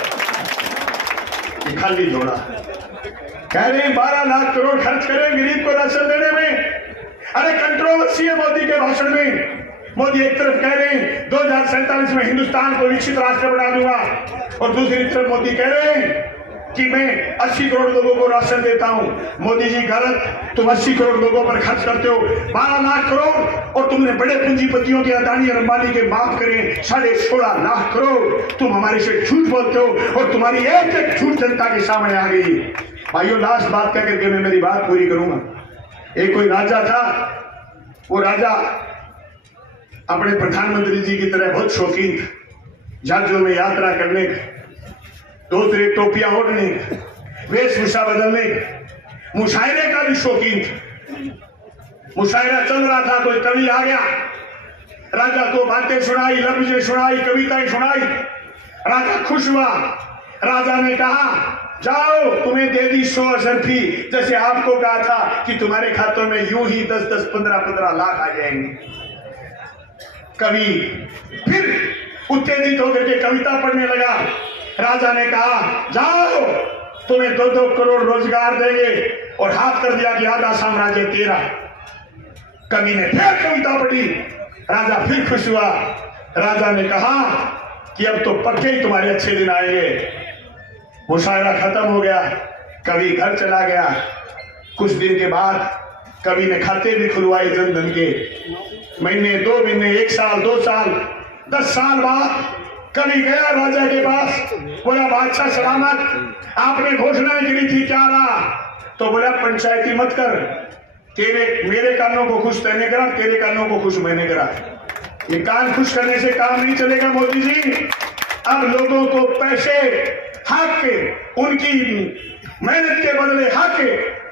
ये खाली झोला कह रहे हैं 12 लाख करोड़ खर्च करें गरीब को राशन देने में। अरे कंट्रोवर्सी है मोदी के भाषण में। मोदी एक तरफ कह रहे हैं 2047 में हिंदुस्तान को विकसित राष्ट्र बना दूंगा और दूसरी तरफ मोदी कह रहे हैं कि मैं 80 करोड़ लोगों को राशन देता हूं। मोदी जी गलत, तुम 80 करोड़ लोगों पर खर्च करते हो 12 लाख करोड़ और तुमने बड़े पूंजीपतियों के अदानी और अंबानी के माफ करें 16.5 लाख करोड़। तुम हमारे से झूठ बोलते हो और तुम्हारी एक एक झूठ जनता के सामने आ गई। भाइयों लास्ट बात कह करके मैं मेरी बात पूरी करूंगा। एक कोई राजा था, वो राजा अपने प्रधानमंत्री जी की तरह बहुत शौकीन था, जहाजों में यात्रा करने का, दूसरे टोपियां ओढ़ने का, वेशभूषा बदलने का, मुशायरे का भी शौकीन था। मुशायरा चल रहा था, कोई कवि आ गया, राजा को बातें सुनाई, लफ्ज़ें सुनाई, कविताएं सुनाई। राजा खुश हुआ। राजा ने कहा जाओ तुम्हें दे दी 100 अशरफी, जैसे आपको कहा था कि तुम्हारे खातों में यूं ही 10-10, 15-15 लाख आ जाएंगे। कवि फिर उत्तेजित होकर के कविता पढ़ने लगा। राजा ने कहा जाओ तुम्हें 2-2 करोड़ रोजगार देंगे और हाथ कर दिया कि आधा साम्राज्य तेरा। कवि ने फिर कविता पढ़ी। राजा फिर खुश हुआ। राजा ने कहा कि अब तो पक्के ही तुम्हारे अच्छे दिन आएंगे। मुशायरा खत्म हो गया, कवि घर चला गया। कुछ दिन के बाद कवि ने खाते भी खुलवाए जनधन के। महीने, 2 महीने, 1 साल, 2 साल, 10 साल बाद कवि गया राजा के पास। बोला बादशाह सलामत, आपने घोषणाएं करी थी, क्या रहा? तो बोला पंचायती मत कर, मेरे कानों को खुश तैने करा, तेरे कानों को खुश मैंने करा। ये कान खुश करने से काम नहीं चलेगा मोदी जी। अब लोगों को पैसे हक के, उनकी मेहनत के बदले हक,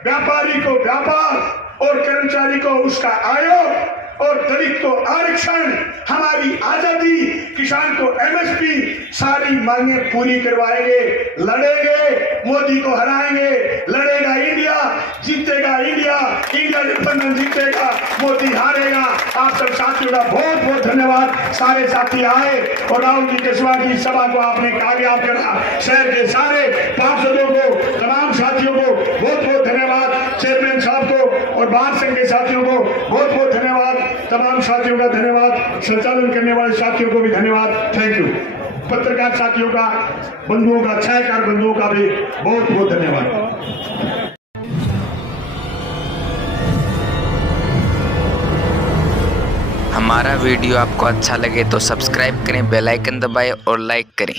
व्यापारी को व्यापार और कर्मचारी को उसका आयोग और दलित को आरक्षण, हमारी आजादी, किसान को एमएसपी, सारी मांगे पूरी करवाएंगे। लड़ेंगे, मोदी को हराएंगे, लड़ेगा इंडिया, जीतेगा इंडिया, इंडिया गठबंधन जीतेगा, मोदी हारेगा। आप सब साथियों का बहुत बहुत धन्यवाद। सारे साथी आए और राहुल जी कस्बा की सभा को आपने कामयाब करा। शहर के सारे पार्षदों को, तमाम साथियों को बहुत बहुत धन्यवाद। चेयरमैन साहब को और बाहर संघ के साथियों को बहुत बहुत धन्यवाद। तमाम साथियों का धन्यवाद। संचालन करने वाले साथियों को भी धन्यवाद। Thank you. पत्रकार साथियों का, बंधुओं का, छायाकार बंधुओं का भी बहुत बहुत धन्यवाद। हमारा वीडियो आपको अच्छा लगे तो सब्सक्राइब करें, बेल आइकन दबाएं और लाइक करें।